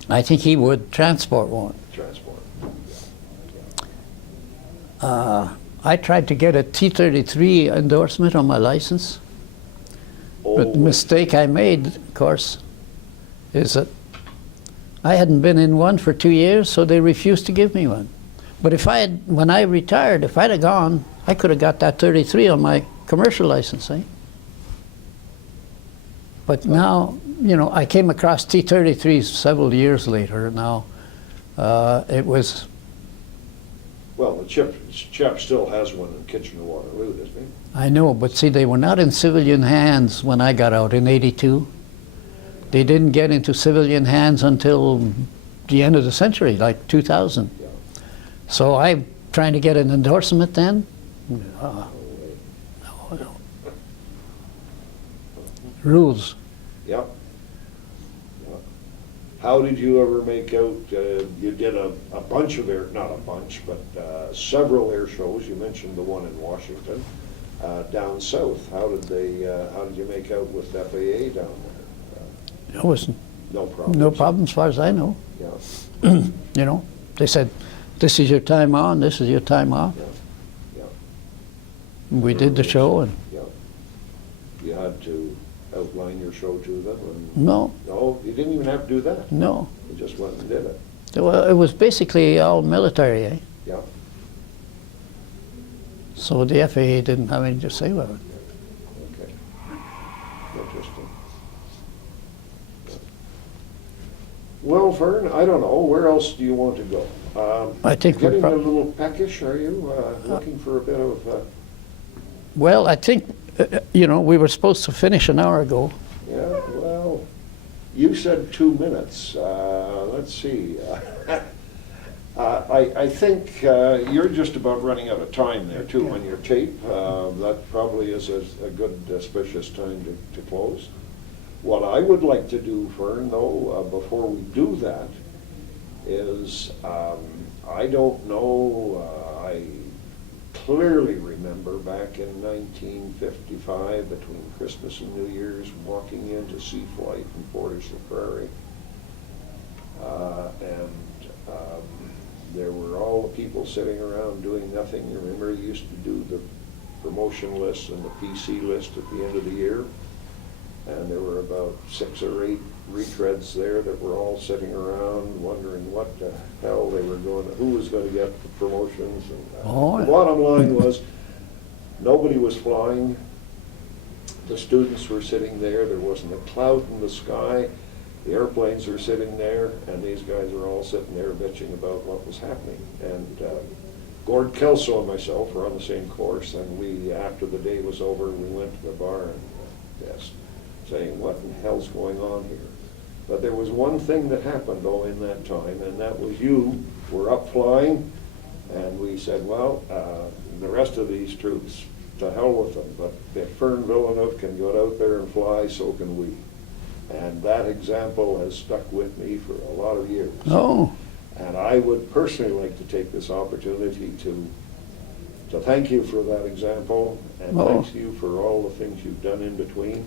I think he would. Transport won't. transport. I tried to get a T-33 endorsement on my license, but the mistake I made, of course, is that I hadn't been in one for 2 years, so they refused to give me one. But when I retired, if I'd have gone, I could have got that 33 on my commercial license, eh? But now, I came across T-33s several years later. Now, it was... Well, the chap still has one in Kitchener-Waterloo, doesn't he? I know, but see, they were not in civilian hands when I got out in '82. They didn't get into civilian hands until the end of the century, like 2000. Yeah. So I'm trying to get an endorsement then. No. Rules. Yep. Yep. How did you ever make out, you did a bunch of not a bunch, but several air shows. You mentioned the one in Washington, down south. How did you make out with FAA down there? It was No problem. no problem as far as I know. Yeah. They said, this is your time on, this is your time off. Yeah. Yeah. We did the show, and Yeah. You had to outline your show to them, and no, you didn't even have to do that. no. You just went and did it. Well, it was basically all military, eh? Yeah. So the FAA didn't have anything to say about it. Okay. Interesting. Well, Vern, I don't know. Where else do you want to go? I think we're getting a little peckish, are you? Looking for a bit of... Well, I think, we were supposed to finish an hour ago. Yeah, well, you said 2 minutes. Let's see. I think you're just about running out of time there, too, on your tape. That probably is a good auspicious time to close. What I would like to do, Fern, though, before we do that, is I don't know, I clearly remember back in 1955, between Christmas and New Year's, walking into Sea Flight in Portage-la-Prairie. There were all the people sitting around doing nothing. You remember you used to do the promotion list and the PC list at the end of the year? And there were about 6 or 8 retreads there that were all sitting around wondering what the hell they were going, who was going to get the promotions. And Oh, the yeah. bottom line was, nobody was flying. The students were sitting there. There wasn't a cloud in the sky. The airplanes were sitting there, and these guys were all sitting there bitching about what was happening. And Gord Kelso and myself were on the same course, and we, after the day was over, we went to the bar and yes, saying, what in the hell's going on here? But there was one thing that happened, though, in that time, and that was you were up flying, and we said, well, the rest of these troops, to hell with them, but if Fern Villeneuve can get out there and fly, so can we. And that example has stuck with me for a lot of years. Oh, And I would personally like to take this opportunity to thank you for that example, and Oh. thank you for all the things you've done in between,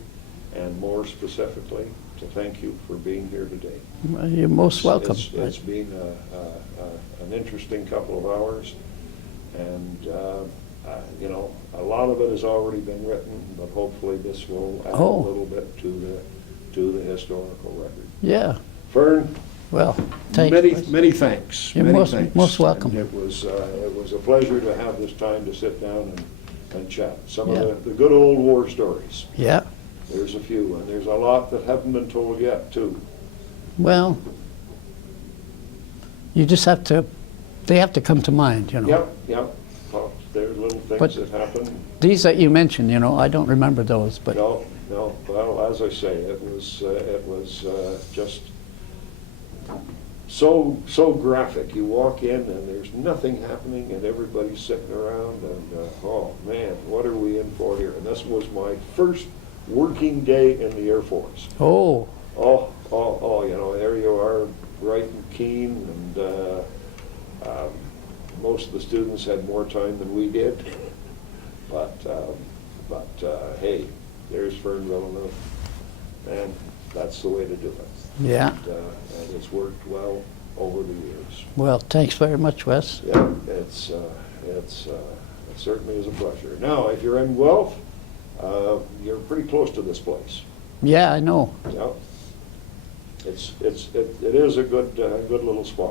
and more specifically, to thank you for being here today. well, you're most welcome. It's been an interesting couple of hours, and you know, a lot of it has already been written, but hopefully this will add a Oh. little bit to the historical record. Yeah, Fern, well, thank many you. thanks. You're many most- thanks. most welcome. And it was a pleasure to have this time to sit down and chat. Some Yeah. of the good old war stories. Yeah, There's a few, and there's a lot that haven't been told yet, too. well, you just have to, they have to come to mind, you know. Yep. Well, there's little But- things that happen. These that you mentioned, you know, I don't remember those, but No. Well, as I say, it was just so graphic. You walk in and there's nothing happening and everybody's sitting around and, oh man, what are we in for here? And this was my first working day in the Air Force. oh, You know, there you are, bright and keen, and most of the students had more time than we did. But hey, there's Fern Villeneuve, and that's the way to do it. yeah. And it's worked well over the years. Well, thanks very much, Wes. Yeah, it certainly is a pleasure. Now, if you're in Guelph, you're pretty close to this place. Yeah, I know. Yeah, it is a good little spot.